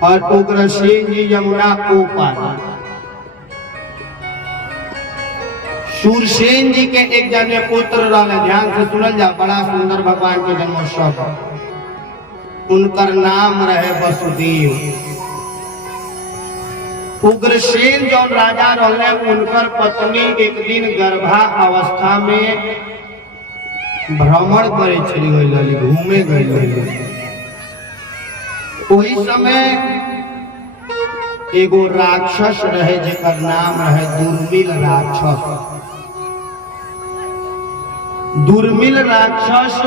और उग्रसेन जी यमुना को पार। सूरसेन जी के एक जने पुत्र रहले, ध्यान से सुनल जा, बड़ा सुंदर भगवान के जन्मोत्सव। उनकर नाम रहे वसुदेव। उग्रसेन जो राजा रहले उनकर पत्नी एक दिन गर्भा अवस्था में भ्रमण करे चली गई, घूमे गई। वही समय एगो राक्षस रहे जेकर नाम रहे दुर्मिल राक्षस। दुर्मिल राक्षस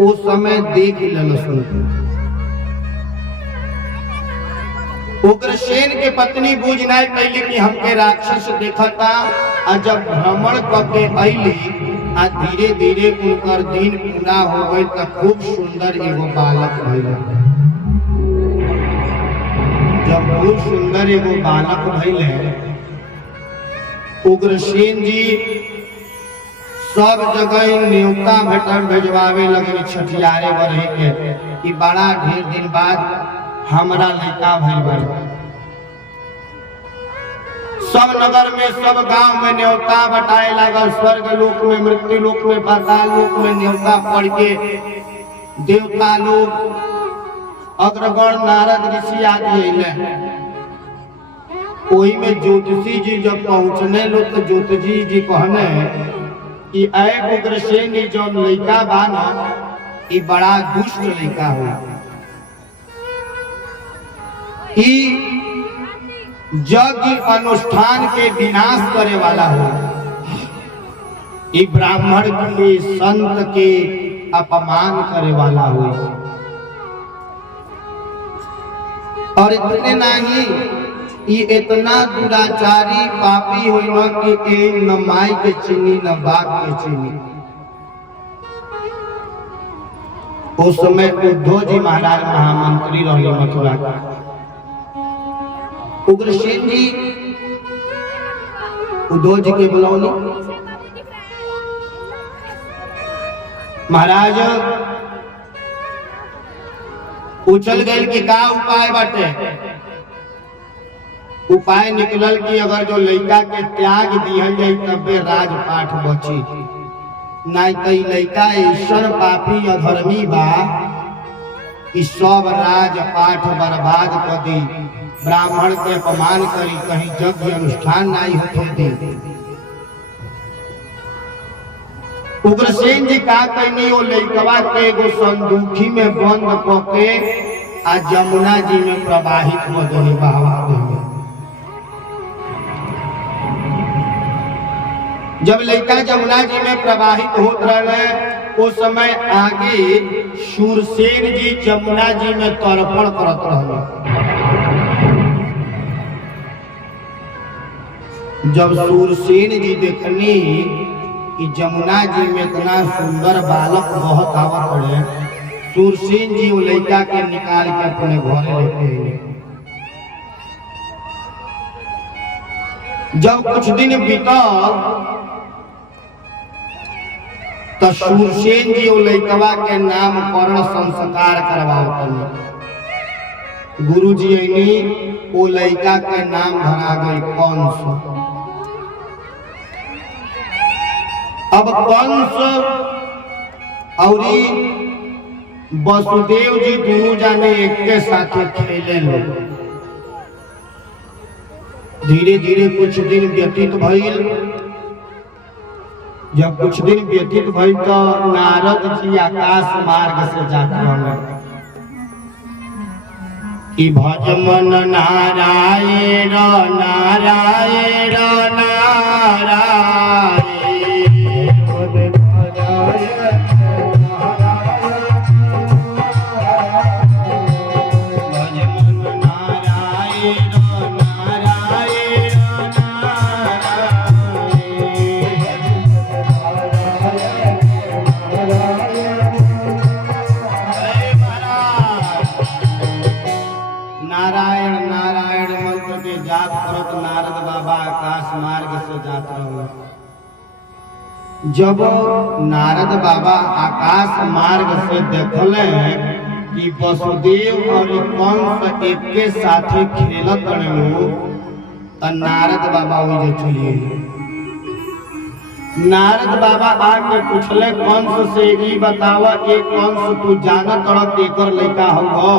उस समय देख लेलसन। उग्रसेन के पत्नी बूझ नहीं पैली कि हमके राक्षस देखता। आ जब भ्रमण करके अली आ धीरे धीरे उनकर दिन पूरा हो गई तो खूब सुंदर एगो बालक भइल। जब खूब सुंदर एगो बालक भइल, उग्रसेन जी सब जगह न्योता भेजवावे लगे छठियारे बढ़े के कि बड़ा ढेर दिन बाद हमरा लड़का भइल बा। सब नगर में सब गांव में न्योता बटाए लागल। स्वर्ग लोक में, मृत्यु लोक में, पाताल लोक में न्योता पढ़ के देवता लोग, अग्रगण, नारद ऋषि आदि अइले। ओही में ज्योतिषी जी जब पहुंचने लो तो ज्योतिषी जी कहने कि ऐ उग्रसेन जो लड़का बा न ई बड़ा दुष्ट लड़का हो। यज्ञ अनुष्ठान के विनाश करे वाला हो। ई ब्राह्मण के, संत के अपमान करे वाला हो। और इतने नहीं, ये इतना दुराचारी पापी हुई न कि न माई के चीनी न बाप के चीनी। उस समय उद्धव जी महाराज महामंत्री रहे मथुरा का। उग्रसेन जी उद्धव जी के बुलौनी, महाराज उछल गए कि का उपाय बाटे। उपाय निकलल कि अगर जो लड़का के त्याग दिहल जाए तबे राजपाठ बची, नहीं तो लड़का ईश्वर पापी अधर्मी बा, सब राजपाठ बर्बाद कर दी। ब्राह्मण के अपमान करी, कहीं यज्ञ अनुष्ठान नहीं होते दी। उग्रसेन जी का कहनी वो लइकवा के एगो संदूखी में बंद करके आ जमुना जी में प्रवाहित हो गई बहावा देंगे। जब लइका जमुना जी में प्रवाहित होत रहे उस समय आगे शूरसेन जी जमुना जी में तर्पण करत रहे। जब शूरसेन जी देखनी कि जमुना जी में इतना सुंदर बालक बहुत आवत पड़े, शूरसेन जी वो लड़का के निकाल के अपने घर लेते हैं। जब कुछ दिन बीतल तो शूरसेन जी वो लड़कवा के नामकरण संस्कार करवाते। गुरु जी ने वो लड़का के नाम धरा गई कंस। अब कंस और वसुदेव जी दोनों जाने एक के साथ खेले लोग। धीरे धीरे कुछ दिन व्यतीत भइल। जब कुछ दिन व्यतीत भइल तो नारद जी आकाश मार्ग से जाते हैं कि भजमन नारायण नारायण नारायण जब नारद बाबा आकाश मार्ग से देखले कि वसुदेव और कंस एक के साथ खेलत रहे तो नारद बाबा वही चलिए। नारद बाबा आके पूछले कंस से ई बतावा कि कंस तू जानत एकर लड़का हो?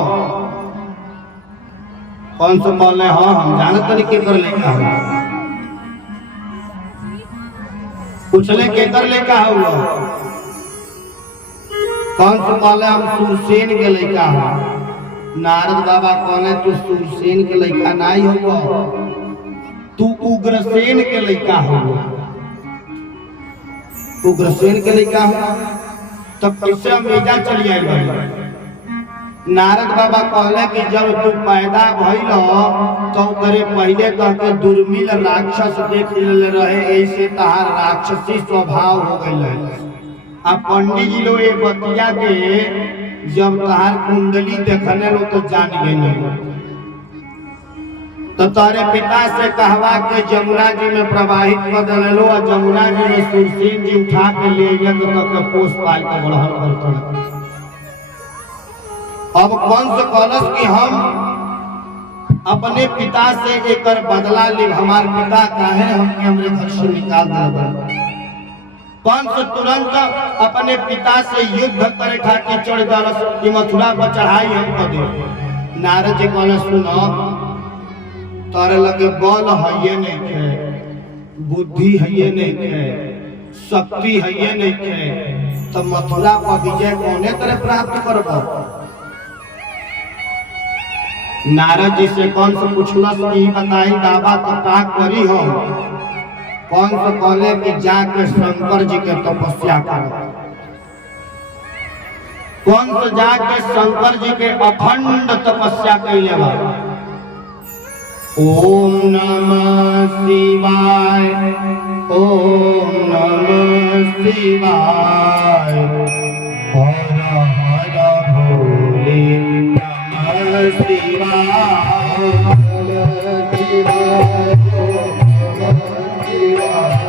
कंस बोले हाँ हम जानत नहीं केकर लड़का हो। पूछले केकर लड़का हुआ? कंस बोले हम शूरसेन के लड़का हो। नारद बाबा कहले तू शूरसेन के लड़का नहीं हो, तू उग्रसेन के लड़का हो। उग्रसेन के लड़का हो तब कैसे हम एजा चली आए? नारद बाबा कहले कि जब तू पैदा भइल तो तेरे पहले कहके दुर्मिल राक्षस देख ले रहे, ऐसे तहार राक्षसी स्वभाव हो गई। अब पंडित जी लोग ये बतिया के जब तहार कुंडली देखने लो तो जान गए। तो तारे पिता से कहवा के जमुना जी में प्रवाहित कर दिलो और जमुना जी में शूरसेन जी उठा के ले गए पोष पाल के बढ़ल करते। अब कंस कहलस कि हम अपने पिता से एक बदला ले, हमारे पिता काहे हमरे घर से निकाल दिया। कंस तुरंत अपने पिता से युद्ध करे खातिर चढ़ दलस कि मथुरा पर चढ़ाई हम कर दे। नारद जी कहले सुनो तारे लगे बल है नहीं है, बुद्धि है नहीं है, शक्ति है नहीं है, तो मथुरा पर विजय कौने तरह प्राप्त करबो? नारद जी से कौन से पूछलस कि बताई बाबा तो का करी हो? कौन से कहले कि जाके शंकर जी के तपस्या करो। कौन से जाके शंकर जी के अखंड तपस्या कैले बा। ओम नमः शिवाय, ओम नमः शिवाय, हर हर भोले नमः शिवाय, नमः शिवाय, नमः शिवाय।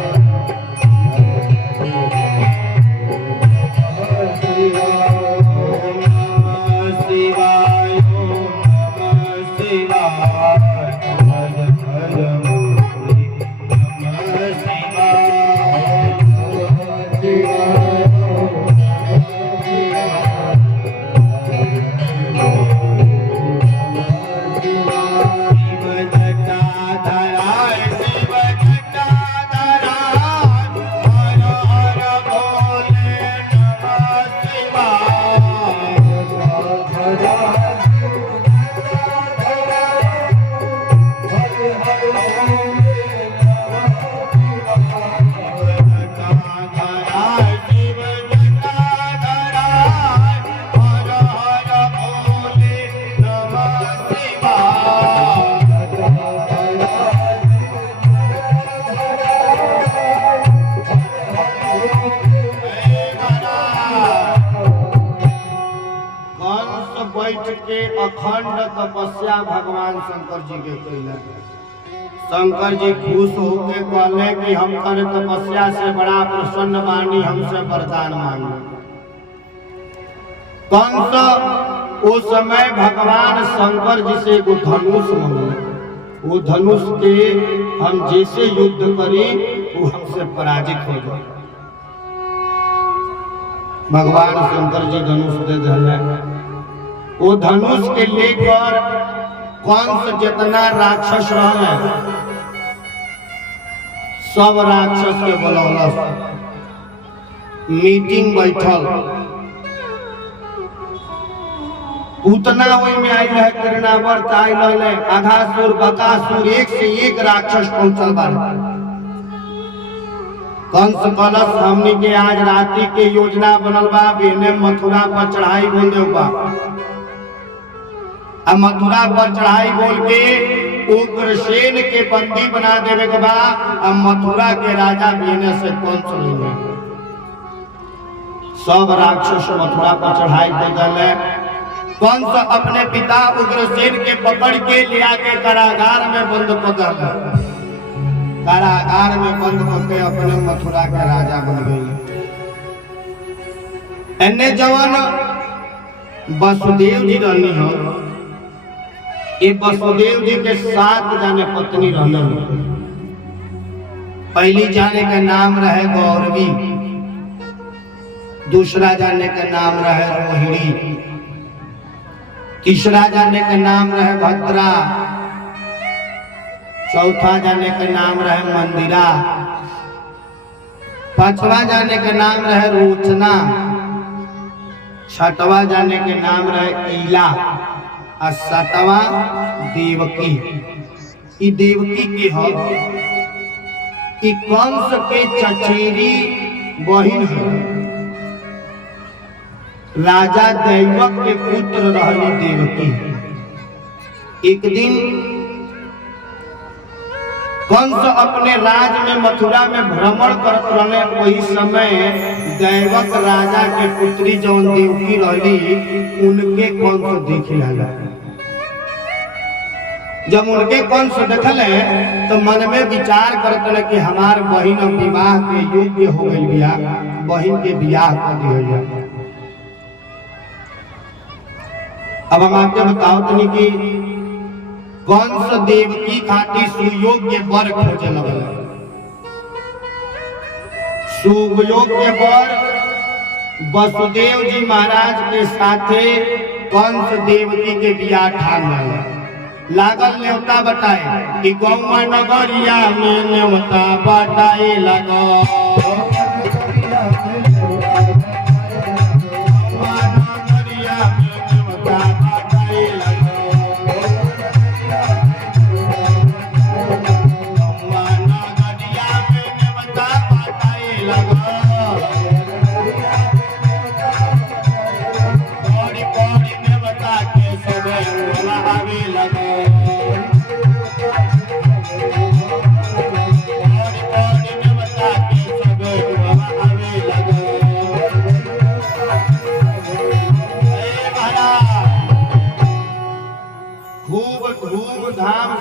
अखंड तपस्या भगवान शंकर जी के कैला। शंकर जी खुश होके कहले कि हम कर तपस्या से बड़ा प्रसन्न बानी, हमसे वरदान मांगे। कंस उस समय भगवान शंकर जी से एगो धनुष मांगे, वो धनुष के हम जैसे युद्ध करी वो हमसे पराजित हो जाए। भगवान शंकर जी धनुष दे दिले। वो धनुष के लेकर कंस जितना राक्षस रहे सब राक्षस के बोलौलस, मीटिंग बैठल, उतना वही में आई रहे, किरणावर्त आई रहे, अघासुर बकासुर, एक से एक राक्षस पहुंचल बारे। कंस कलश हमनी के आज रात्रि के योजना बनल बा, बेने मथुरा पर चढ़ाई बोल दे बा। अब मथुरा पर चढ़ाई बोल के उग्रसेन के बंदी बना देवे के बा। अब मथुरा के राजा बेने से कंस लेंगे। सब राक्षस मथुरा पर चढ़ाई कर दिले। कंस अपने पिता उग्रसेन के पकड़ के ले आके कारागार में बंद कर दिले। कारागार में बंद करके अपने मथुरा के राजा बन गए। एने जवान वसुदेव जी रहनी हो, ये वसुदेव जी के 7 जाने पत्नी रहने। पहली जाने का नाम रहे गौरवी, दूसरा जाने का नाम रहे रोहिणी, तीसरा जाने का नाम रहे भद्रा, चौथा जाने का नाम रहे मंदिरा, पांचवा जाने का नाम रहे रोचना, छठवा जाने के नाम रहे ईला और 7वां देवकी। ई देवकी के हो, ई कंस के चचेरी बहिन है। राजा दैवक के पुत्र रहली देवकी। एक दिन कंस अपने राज में मथुरा में भ्रमण करत रहे। वही समय दैवक राजा के पुत्री जौन देवकी रहली उनके कंस देख लगा। जब उनके कंस देखले तो मन में विचार करत रहे कि हमार बहिन विवाह के योग्य हो गई बिया, बहिन के बियाह कर दिया जाए। अब हम आपके बताओ तनी कि कंस देवकी खातिर सुयोग्य वर खोजे लगल। सुयोग्य वर वसुदेव जी महाराज के साथे कंस देवकी के बियाह ठान लागल। न्योता बताए कि गौवा नगरिया में न्योता बताए लगल।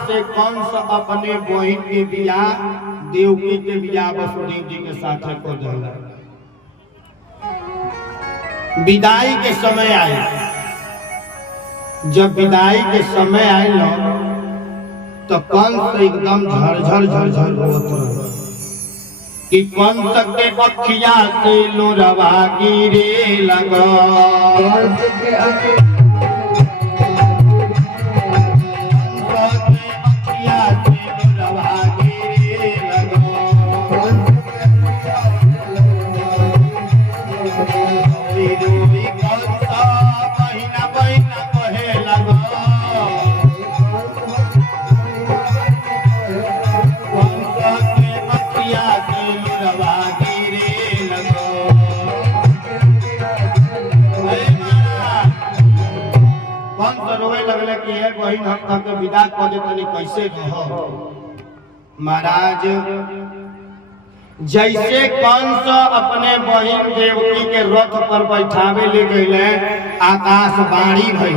से कंस अपने बहिन के बियाह देवकी के बियाह वसुदेव जी के साथ को दिला। विदाई के समय आए, जब विदाई के समय आए न तो कंस एकदम झरझर झरझर रोत रहे कि कंस के अखिया से लोरवा गिरे लगा। विदा कर दे तनी कैसे रहो महाराज। जैसे कंस अपने बहिन देवकी के रथ पर बैठावे ले गए, आकाशवाणी भई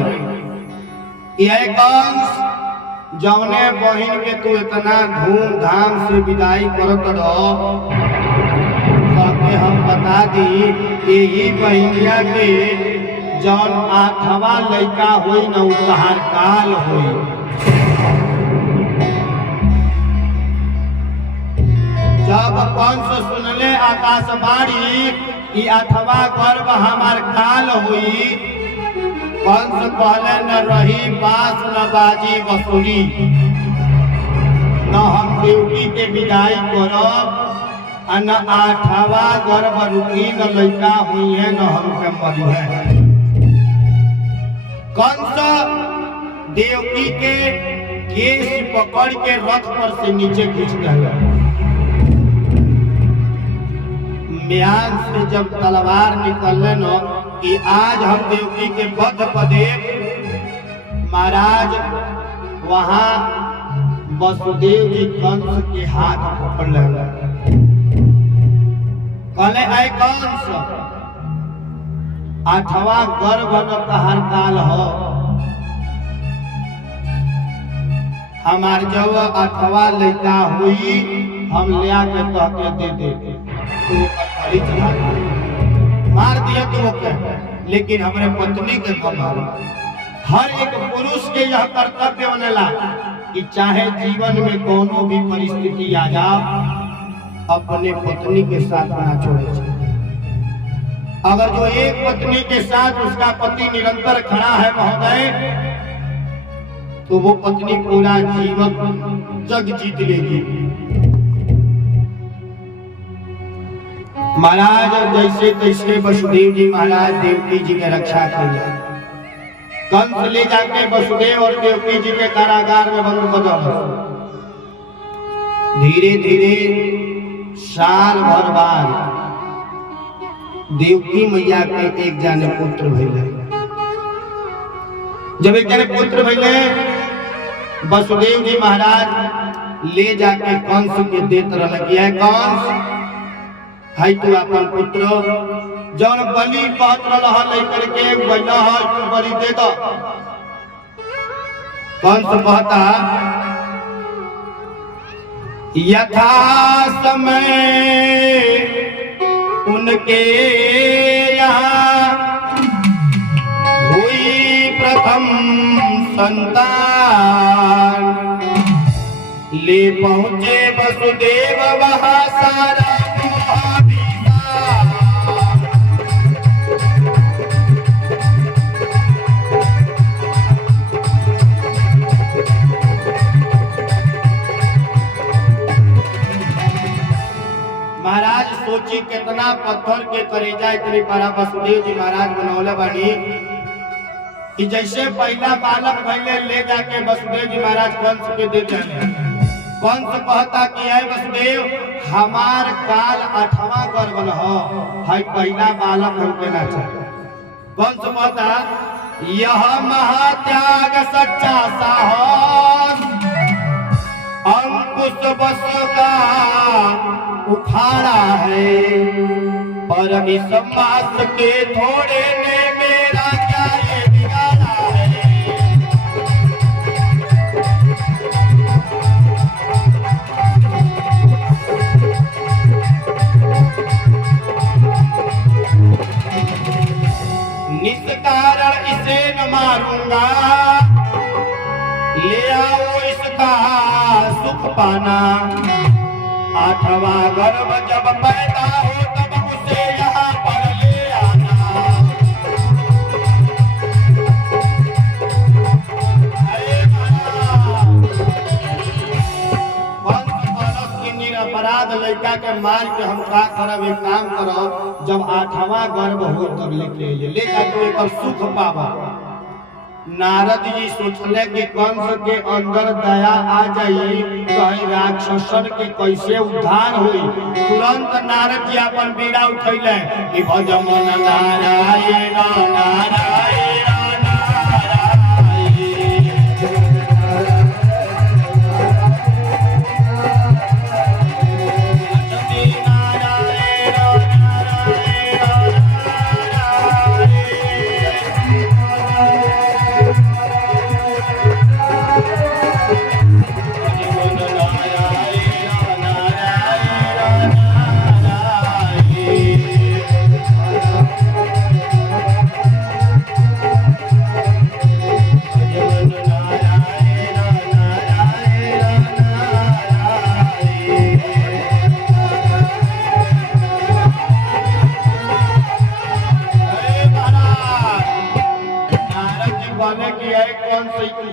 यह कंस जौने बहन के तू इतना धूमधाम से विदाई करत रहो, तो हम बता दी यही बहनिया के जौन आठवा लड़का हुई न तहार काल हुई। जब कंस सुनले आकाशवाणी कि आठवा गर्भ हमार काल हुई, कंस कहले न रही बास न बाजी वसूली, न हम देवकी के विदाई करब आ न आठवा गर्भ रुकी न लड़का हुई है न हमके मरी है। कंस देवकी के केस पकड़ के रथ पर से नीचे खींच दिया। म्यान से जब तलवार निकलने न कि आज हम देवकी के वध पदे, महाराज वहां वसुदेव जी कंस के हाथ पकड़ ले, कहले ऐ कंस आठवा गर्भ न तहार काल हो, हमार जब आठवा लड़का हुई हम ले आके कहके दे दे, तो मार दिया तो ओके, लेकिन हमारे पत्नी के मारो। हर एक पुरुष के यह कर्तव्य बनेला कि चाहे जीवन में कोनो भी परिस्थिति आ जाओ, अपने पत्नी के साथ ना छोड़े। अगर जो एक पत्नी के साथ उसका पति निरंतर खड़ा है महोदय, तो वो पत्नी पूरा जीवन जग जीत लेगी। महाराज जैसे तैसे वसुदेव जी महाराज देवकी जी के रक्षा किया। कंस ले जाके वसुदेव और देवकी जी के कारागार में बंद कर दिया। धीरे धीरे साल भर बाद देवकी मैया के एक जाने पुत्र भइले। जब एक जाने पुत्र भइले, वसुदेव जी महाराज ले जाके कंस के देत रह कंस है तू अपन पुत्र जौन बलि कहत रहा लेकर के बैला है तू बलि दे दो। कंस कहता यथा समय उनके यहाँ हुई प्रथम संतान, ले पहुंचे वसुदेव वहाँ सारा महाराज सोची कितना पत्थर के करेजा इतनी बड़ा वसुदेव जी महाराज बनौले बानी कि जैसे पहला बालक पहले ले जाके वसुदेव जी महाराज कंस के देते हैं। कंस कहता कि है वसुदेव हमार काल आठवां गर्भ हो, है पहला बालक हमके ना चाहिए। कंस कहता यह महात्याग सच्चा साहस, अंकुश बस का उखाड़ा है, और इस मास के थोड़े ने मेरा क्या ये बिगाड़ा है। निष्कारण इसे न मारूंगा, ले आओ इसका सुख पाना। आठवां गर्भ जब पैदा हो तब उसे यहाँ पर ले आना। निरपराध लड़का के मार के हम का करब, एक काम करो जब आठवां गर्भ हो तब लेके ले जाके एक सुख पावा। नारद जी सोचले कि कंस के अंदर दया आ जाई तो राक्षसन के कैसे उद्धार हुई। तुरंत नारद जी अपन बीड़ा उठैले कि भजन नारायण नारायण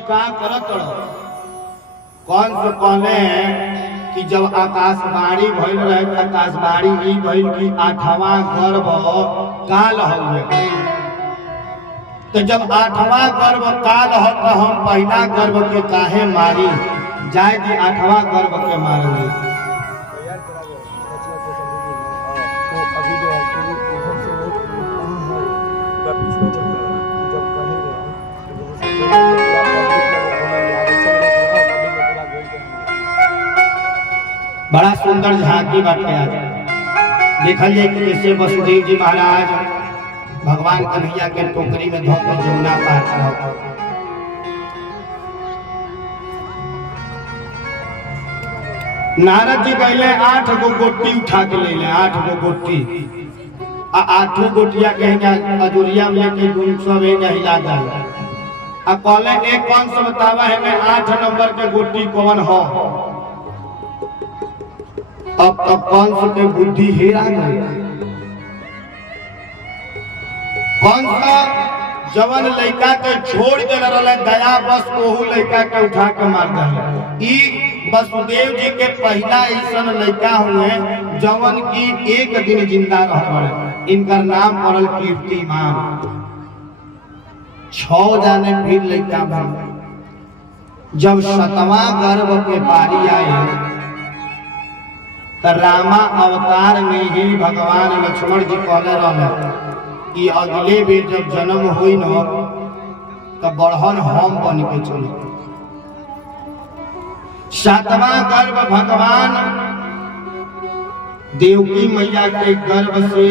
का करत रहो। कौन से कहले कि जब आकाशवाणी भइल रहे, आकाशवाणी ई भइल कि 8वां गर्भ काल हउए। तो जब 8वां गर्भ काल हो तो हम पहला गर्भ के काहे मारी, जाए कि 8वां गर्भ के मारेंगे। बड़ा सुंदर झांकी बाटे आज देखल जाए कि जैसे वसुदेव जी महाराज भगवान कन्हैया के टोकरी में धो कर जमुना पार करा। नारद जी कहले 8 गो गोटी उठा के ले ले, 8 गो गोटी आ 8 गोटिया कहेंगे अजूरिया में लेके गुण सब हिला डाल। अब कहले एक कौन सा बतावा है मैं 8 नंबर के गोटी कौन हो। अब कौन सा के बुद्धि हेरा गई। कौन सा जवन लड़का के छोड़ के रहे दया बस ओहू लड़का के उठा के मार दिया। ई वसुदेव जी के पहला ऐसा लड़का हुए जवन की एक दिन जिंदा रह। इनका नाम पड़ल कीर्तिमान। 6 जाने फिर लड़का बन। जब 7वां गर्भ के बारी आए तो रामा अवतार में ही भगवान लक्ष्मण जी कहले रहे कि अगले बेर जब जन्म हुई न तो बढ़न हम बन के चले। 7वां गर्भ भगवान देवकी मैया के गर्भ से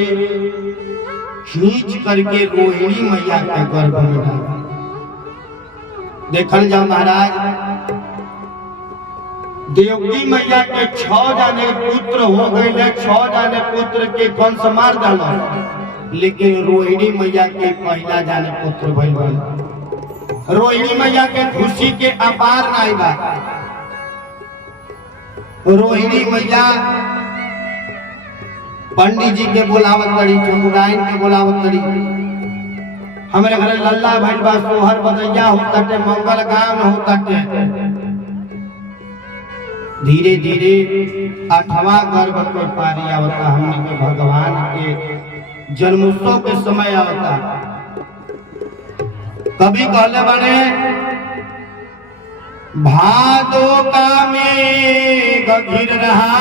खींच करके रोहिणी मैया के गर्भ में डाला। देखल जा महाराज देवकी मैया के 6 जाने पुत्र हो गए। 6 जाने पुत्र के कंस मार डाला, लेकिन रोहिणी मैया के पहला जाने पुत्र भइल। रोहिणी मैया के खुशी के अपार नहीं बा। रोहिणी मैया पंडित जी के बोलावत तड़ी, चतुराइन के बोलावत तड़ी। हमारे घर लल्ला भइल बा, सोहर बदैया होता टे, मंगल गान होता टे। धीरे धीरे 8वां गर्भ के पारी आवता। हमने के भगवान के जन्मोत्सव के समय आवता। कभी कहले बने भादो का मेघ घिर रहा,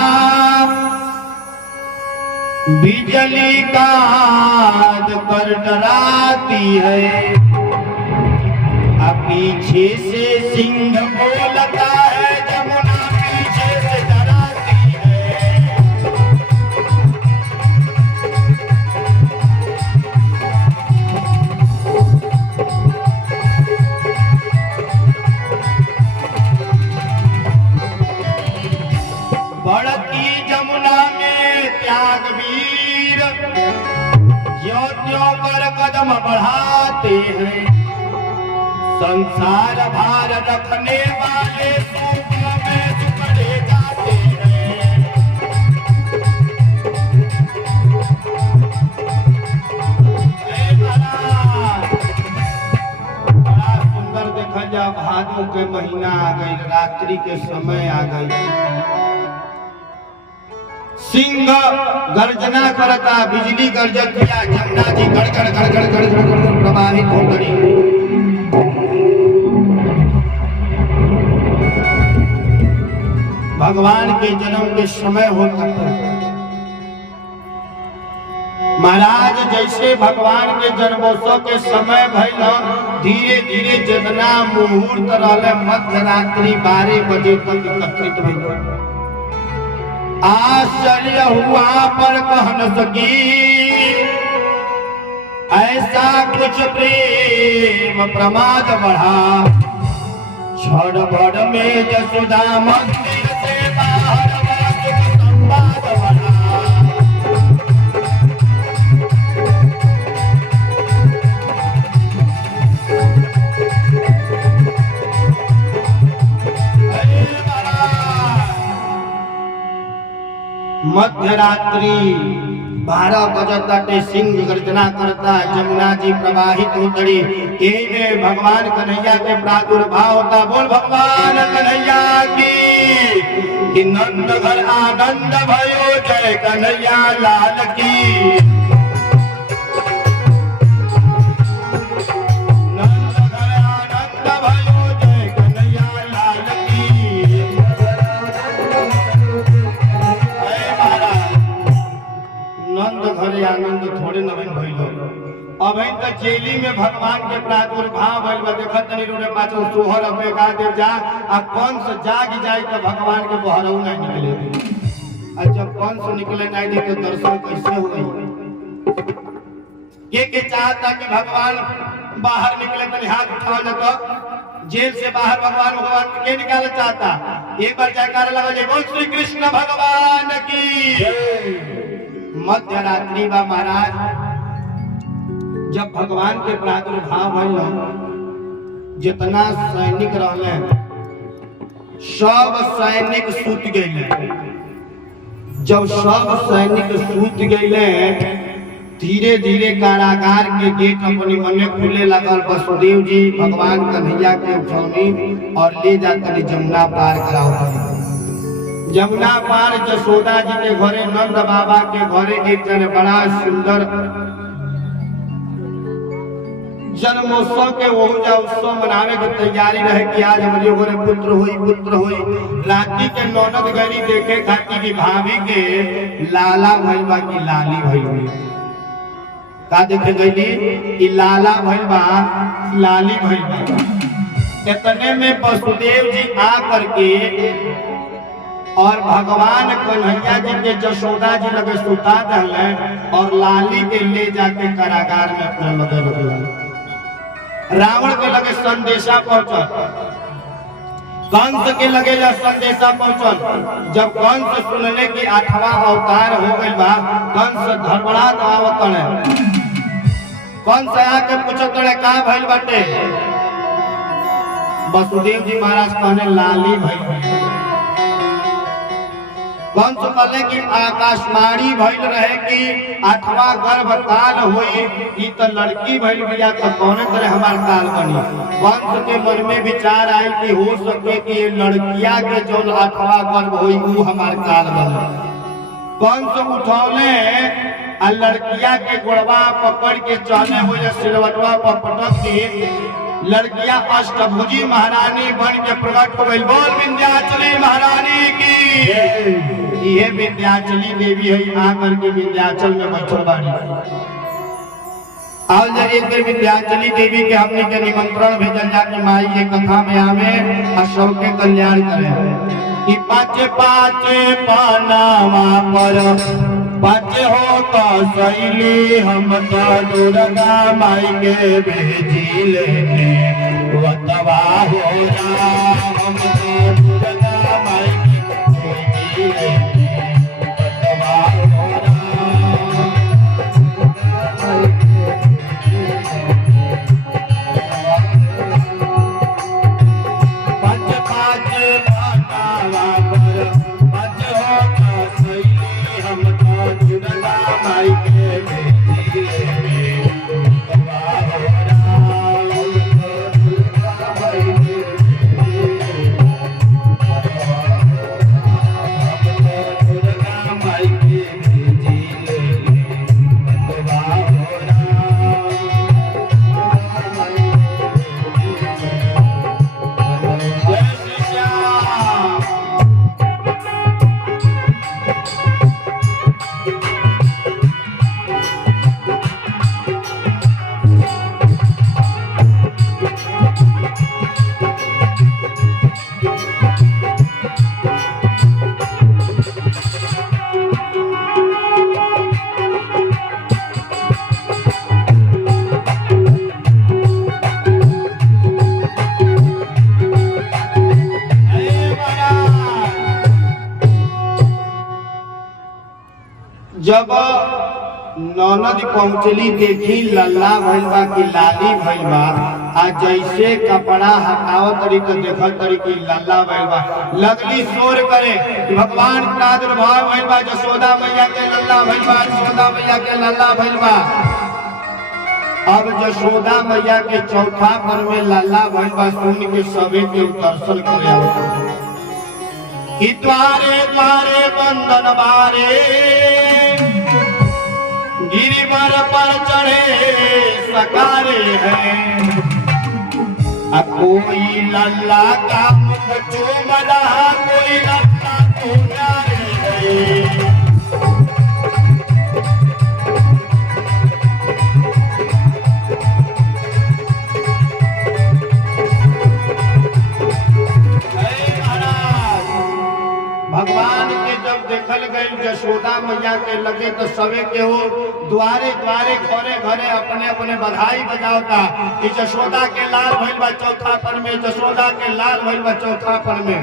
बिजली का कर डराती है, अब पीछे से सिंह बोलता है, जमुना पीछे से डराती है। बढ़ती जमुना में त्याग वीर, ज्यों त्यों कर कदम बढ़ाते हैं, संसार भार रखने वाले सूख में सुखड़े जाते हैं। बड़ा सुंदर देखा जा, भादों के महीना आ गई, रात्रि के समय आ गई। सिंह गर्जना करता, बिजली गर्जत किया, जमुना जी गड़गड़ गड़गड़ गड़गड़ प्रभावित हो गई। भगवान के जन्म के समय होता है महाराज। जैसे भगवान के जन्मोत्सव के समय भइल, धीरे धीरे जितना मुहूर्त रहले मध्य रात्रि 12 बजे तक एकत्रित भइल। आश्चर्य हुआ पर कह न सकी, ऐसा कुछ प्रेम प्रमाद बढ़ा। क्षण भर में जसोदा मंदिर से बाहर वासुक संवाद बढ़ा। मध्य रात्रि 12 बजताटे सिंह गर्जना करता जमुना जी प्रवाहित उतरी यही में भगवान कन्हैया के प्रादुर्भाव होता। बोल भगवान कन्हैया की कि नंद घर आनंद भयो जय कन्हैया लाल की। आनंद थोड़े नवीन भइलो अब तो जेली में भगवान के प्रादुर्भाव भइल बा। देखत नहीं रोने पाछो सोहर अपेगा देव जा आ कंस जाग जाए तो भगवान के बहरऊ नहीं निकले और जब कंस निकले नहीं दे तो दर्शन कैसे होई। के चाहता कि भगवान बाहर निकले तो हाथ उठाओ जाता जेल से बाहर भगवान के निकालना चाहता। एक बार जयकार लगा जाए बोल श्री कृष्ण भगवान की। मध्य रात्रि बा महाराज जब भगवान के प्रादुर्भाव भइल जितना सैनिक रहले सब सैनिक सूत गए। जब सब सैनिक सूत गए धीरे धीरे कारागार के गेट अपनी मने खुले लगल। वसुदेव जी भगवान कन्हैया के उठौनी और ले जाकर जमुना पार कराओ। जमुना पार जसोदा जी के घरे नंद बाबा के घरे एक जन बड़ा सुंदर जन्मोत्सव के उत्सव मनावे के तैयारी रहे कि आज हमारे घरे पुत्र हुई। राती के नौनद गली देखे खाती की भाभी के लाला भइल बा की लाली भइल हुई का देखे गई कि लाला भइल बा लाली भइल बा। इतने में वसुदेव जी आ करके और भगवान कन्हैया जी के जसोदा जी लगे सुता दहले और लाली के ले जाके कारागार में अपने लगे रखल। रावण के लगे संदेशा पहुंचल कंस के लगे जा संदेशा पहुंचल। जब कंस सुनने की 8वां अवतार हो गई बा कंस धड़बड़ा आवत है। कंस आके पूछत है का भइल बाटे। वसुदेव जी महाराज कहने लाली भइल। कंस कहले कि आकाशवाणी भइल रहे कि 8वां गर्भकाल होई ई तो लड़की भइल बिया तो कौन तरह हमार काल बनी। कंस के मन में विचार आए कि हो सके कि ये लड़किया के जो 8वां गर्भ होई वो हमार काल बने। कंस उठौले आ लड़किया के गोड़वा पकड़ के चले हो सिलवटवा पर पटक के लड़किया अष्टभुजी महारानी बन के प्रकट हो गई। बोल विंध्याचली महारानी की। ये विंध्याचली देवी है आकर के विंध्याचल में बैठल बाड़ी। आज एक दिन विंध्याचली देवी के हमने के निमंत्रण भेजल जाके माई ये कथा में आवे और सबके कल्याण करे कि पाचे पाचे पानावा पर पाचे हो तो सैली हम तो दुर्गा माई के भेजी लेके वतवा हो जा। हम तो दुर्गा माई के भेजी लेके वतवा हो जा। पाँच पाँच पानावा पर पाँच हो तो सैली हम तो दुर्गा माई के भेजी लेके वतवा हो जा। जब ननद पहुंचली देखी लल्ला भइल बा कि लाली भइल बा आ जैसे कपड़ा हटावत तरी तो देखत तरी कि लल्ला भइल बा लगली शोर करे कि भगवान प्रादुर्भाव भइल बा यशोदा मैया के लल्ला भइल बा यशोदा मैया के लल्ला भइल बा। अब यशोदा मैया के चौथा पर में लल्ला भइल बा सुन के सबे के दर्शन करे कि द्वारे द्वारे बंधन बारे गिरिवर पर चढ़े सकारे हैं कोई लल्ला का मुख चूम रहा कोई लल्ला को प्यारे है। भगवान के जब देखल गई यशोदा मैया के लगे तो सवे के हो द्वारे द्वारे घरे घरे अपने अपने बधाई बजावता कि यशोदा के लाल भइल बा चौथा पर में यशोदा के लाल भइल बा चौथा पर में।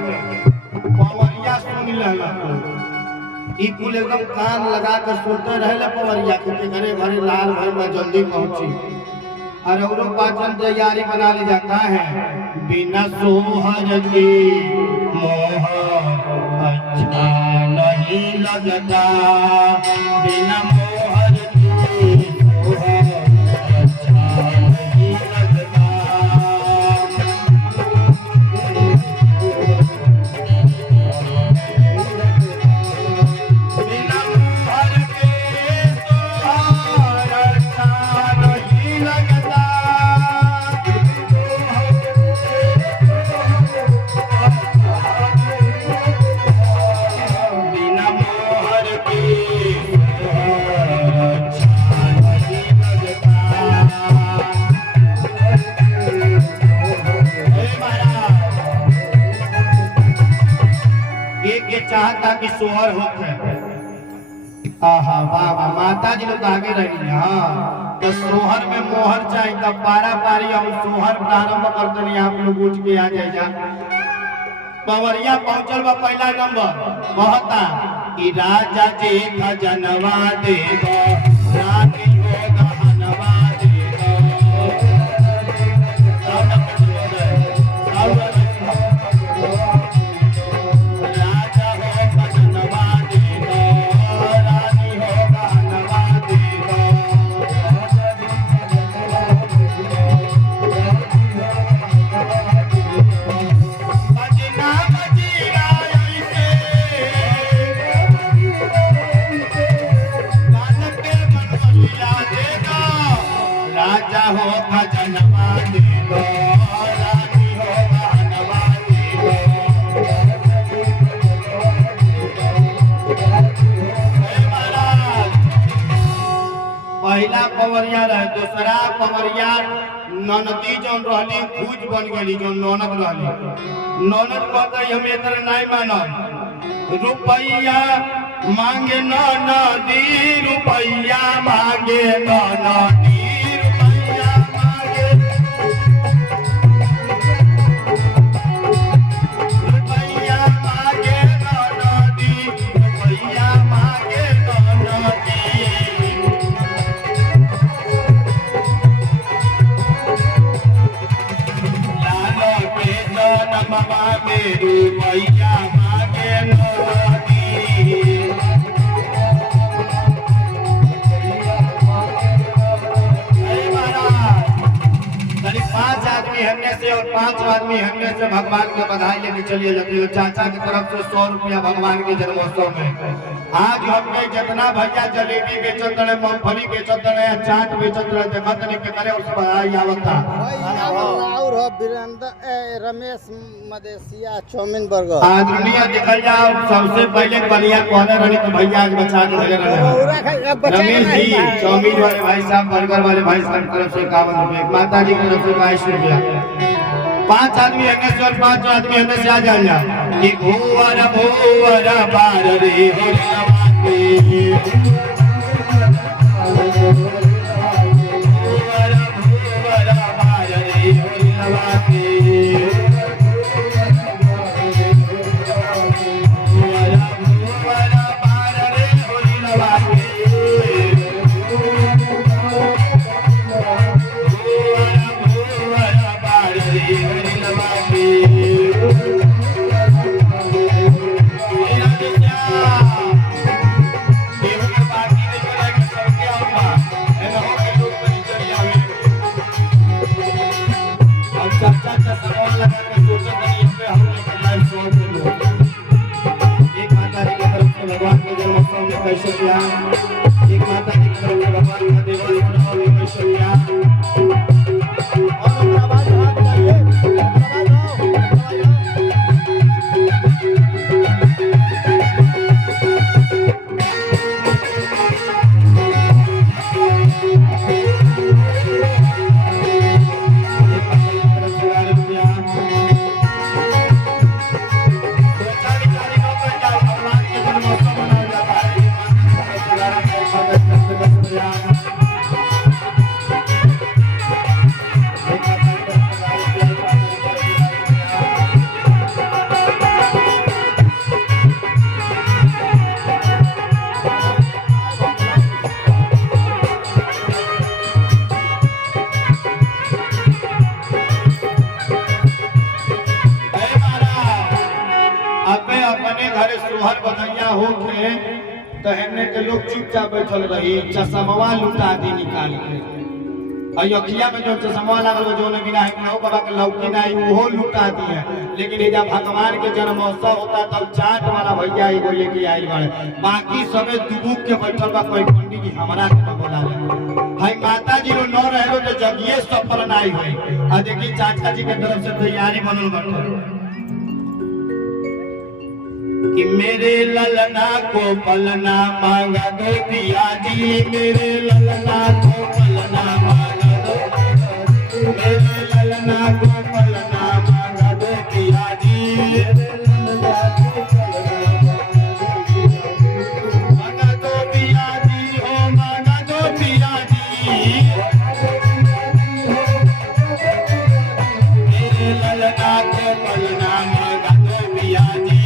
पवरिया सुन लेला ई कुल एकदम कान लगा कर सुनते रहले पवरिया के घरे घरे लाल भइल बा जल्दी पहुंची। और औरो पाचन तैयारी बना ली जाता है बिना सोहर की मोह अच्छा नहीं लगता बिना मोहर की मोह अच्छा नहीं लगता। बिना मोहर के सोहर अच्छा नहीं लगता। चाहता कि सोहर होते आहा बाबा माता जी लोग आगे रही। हाँ तो सोहर में मोहर चाहिए तब पारा पारी हम सोहर प्रारंभ करते नहीं आप लोग उठ के आ जाए जा। पवरिया पहुंचल बा पहला नंबर कहता कि राजा जी खजनवा देगा रानी होगा हनवा राजा हो खजनवा दे दो रानी हो हनवा दे दो। पहला पवरिया रहे दूसरा पवरिया ननदी जौन रहली भूज बन गई जो ननद रहली ननद कहते हम इधर नहीं मानब रुपैया मांगे ननदी रुपैया मांगे ननदी रुपैया मांगे नदी। पांच आदमी हन्ने से और 5 आदमी हन्ने से भगवान को बधाई लेने चलिए जाती हो। चाचा की तरफ से 100 रुपया भगवान के जन्मोत्सव में। आज हमने जितना भैया जलेबी बेचत रहे मूंगफली बेचत रहे चाट बेचत रहे देखत नहीं के करे उस बधाई आवता और वीरेंद्र रमेश मदेशिया चाउमीन बर्गर आदरणीय देखल जाओ सबसे पहले बलिया कहले रही तो भैया आज बचा के धरे रहे रमेश जी चाउमीन वाले भाई साहब बर्गर वाले भाई साहब की तरफ से 51 रुपये माता जी की तरफ से 22 रुपया। 5 आदमी हन्ने से और 5 आदमी हन्ने से आ जाएंगे कि भूवर भूवर बार रे अबे अपने घरे सोहर बधैया होके तो हेने के लोग चुपचाप बैठल रही, चश्मवा लुटा दी निकाल के। अयोध्या में जो चश्मा लागल जो ने बिना है बाबा के लौकी नहीं वो लुटा दी है। लेकिन ये जब भगवान के जन्मोत्सव होता तब चाट वाला भैया एगो लेके आइल बाड़े, बाकी सबे दुबुक के बैठल बा। कोई पंडित जी हमरा के बोला भाई माता जी रो न रहे तो जगिए सफल नहीं हुई। आ देखी चाचा जी के तरफ से तैयारी बनल बाटे कि मेरे ललना को पलना मांगा दो पिया जी, मेरे ललना को पलना मांगा दो, मेरे ललना को पलना मांगा दो पिया जी, मांगा दो पिया जी हो मांगा दो पिया जी, मेरे ललना को पलना मांगा दो पिया जी।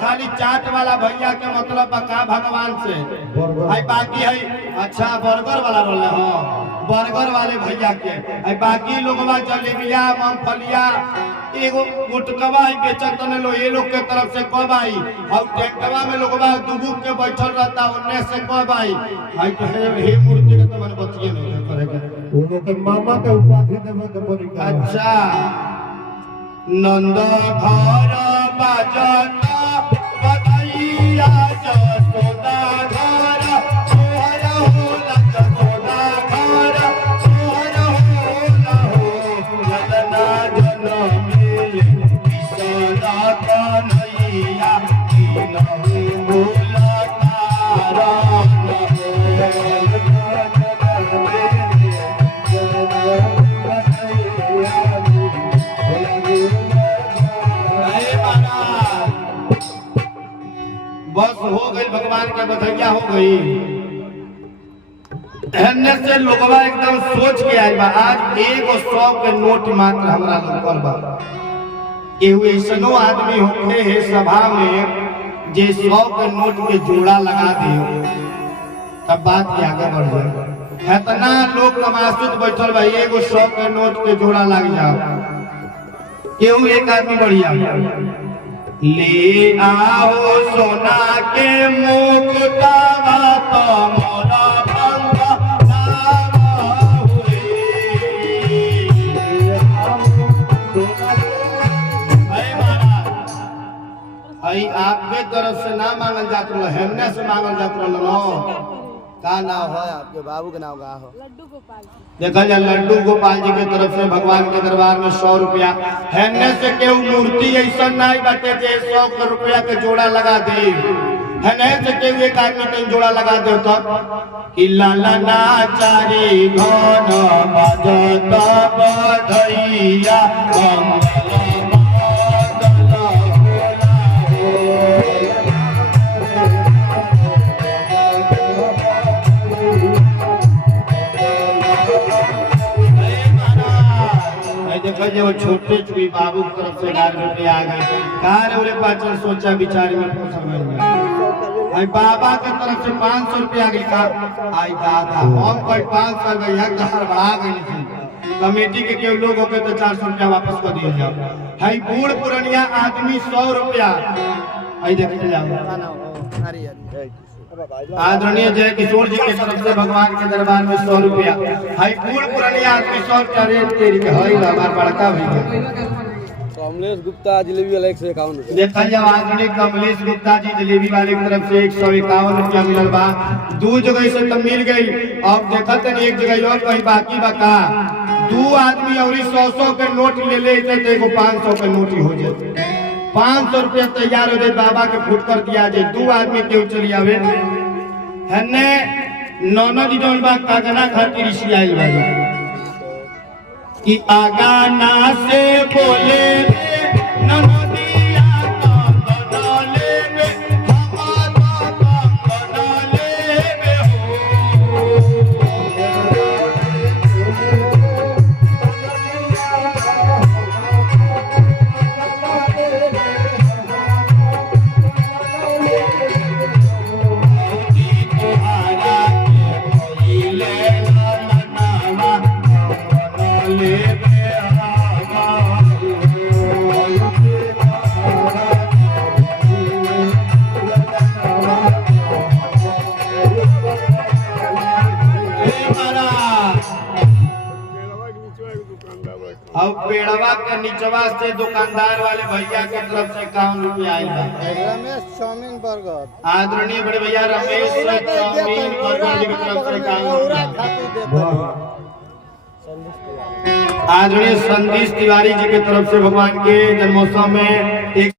खाली चाट वाला भैया के मतलब का भगवान से भाई बाकी है। अच्छा बर्गर वाला बोले हो, बर्गर वाले भैया के है। बाकी लोगवा जलेबिया मूंगफलिया एगो गुटकवा है बेचत ने लो ये लोग के तरफ से कब आई और टेंटवा में लोगवा दुबुक के बैठल रहता उन्ने से कब आई भाई कहे हे मूर्ति के तो मन बतिए नहीं करे के उनो के मामा के उपाधि देवे के पड़ी। अच्छा नंद घर बाजता बधैया जसोदा घर सोहर होला जसोदा घर सोहर होला हो ललना जनमेले किसना कन्हैया तीनहु बोला तारा बस हो गई भगवान के बधैया हो गई। एहने से लोगवा एकदम सोच के आइल बा आज एगो 100 के नोट मात्र हमरा लोकल बा। केहू ऐसनो आदमी होखे है सभा में जे 100 के नोट के जोड़ा लगा दे तब बात के आगे बढ़ जाए। इतना लोग कमासुत बैठल बा एगो 100 के नोट के जोड़ा लग जाओ केहू एक आदमी बढ़िया ले आओ सोना के मुकुटवा तमोरा पंख नाम हुए। आपके तरफ से ना मांगल जात रहा हमने से मांगल जात रहा का नाम है आपके बाबू के नाम का हो? लड्डू गोपाल जी। देखा जाए लड्डू गोपाल जी के तरफ से भगवान के दरबार में 100 रुपया हेने से केहू मूर्ति ऐसा नहीं बाटे जे 100 रुपया के जोड़ा लगा दे। हेने से केहू एक आदमी के जोड़ा लगा दे तो कि लाला नाचारी घन बजत बधैया देखो जो छोटे चुई बाबू की तरफ से 11 रुपये आ गए कार उरे पाचन सोचा बिचारी में फंस गए। आई बाबा के तरफ से 500 रुपया गई का आई दादा हम कोई 500 भैया घर बढ़ा गई थी कमेटी के केवल लोग होके तो 400 रुपया वापस कर दिए जाओ। हाई बूढ़ पुरनिया आदमी 100 रुपया आई देख जाओ। आदरणीय जय किशोर जी के तरफ से भगवान के दरबार में 100 रुपया। हाई बूढ़ पुरानी आदमी 100 रुपया रेट तेरी के हई हमार बड़का भैया कमलेश गुप्ता जलेबी वाला 151 रुपया। देखा जाओ आदरणीय कमलेश गुप्ता जी जलेबी वाले की तरफ से 151 रुपया मिलल बा। दो जगह से तो मिल गई और देखा तनी एक जगह और कहीं बाकी बका। दो आदमी और 100 के नोट ले ले तो देखो 500 के नोट ही हो जाए। 500 रुपया तैयार हो जाए बाबा के फुट कर दिया जाए। दो आदमी क्यों चली आवे हन्ने नौना दी जोन बा कागना खातिर इसी आइल बा कि आगाना से बोले ननदिया कागनाले में हमारा कागनाले में अब पेड़वा के निचवा से दुकानदार वाले भैया के तरफ से 51 रुपया आयल बा। रमेश चाउमीन बर्गर आदरणीय बड़े भैया रमेश चाउमीन बर्गर जी की तरफ से 51 रुपया। आदरणीय संदेश तिवारी जी की तरफ से भगवान के जन्मोत्सव में एक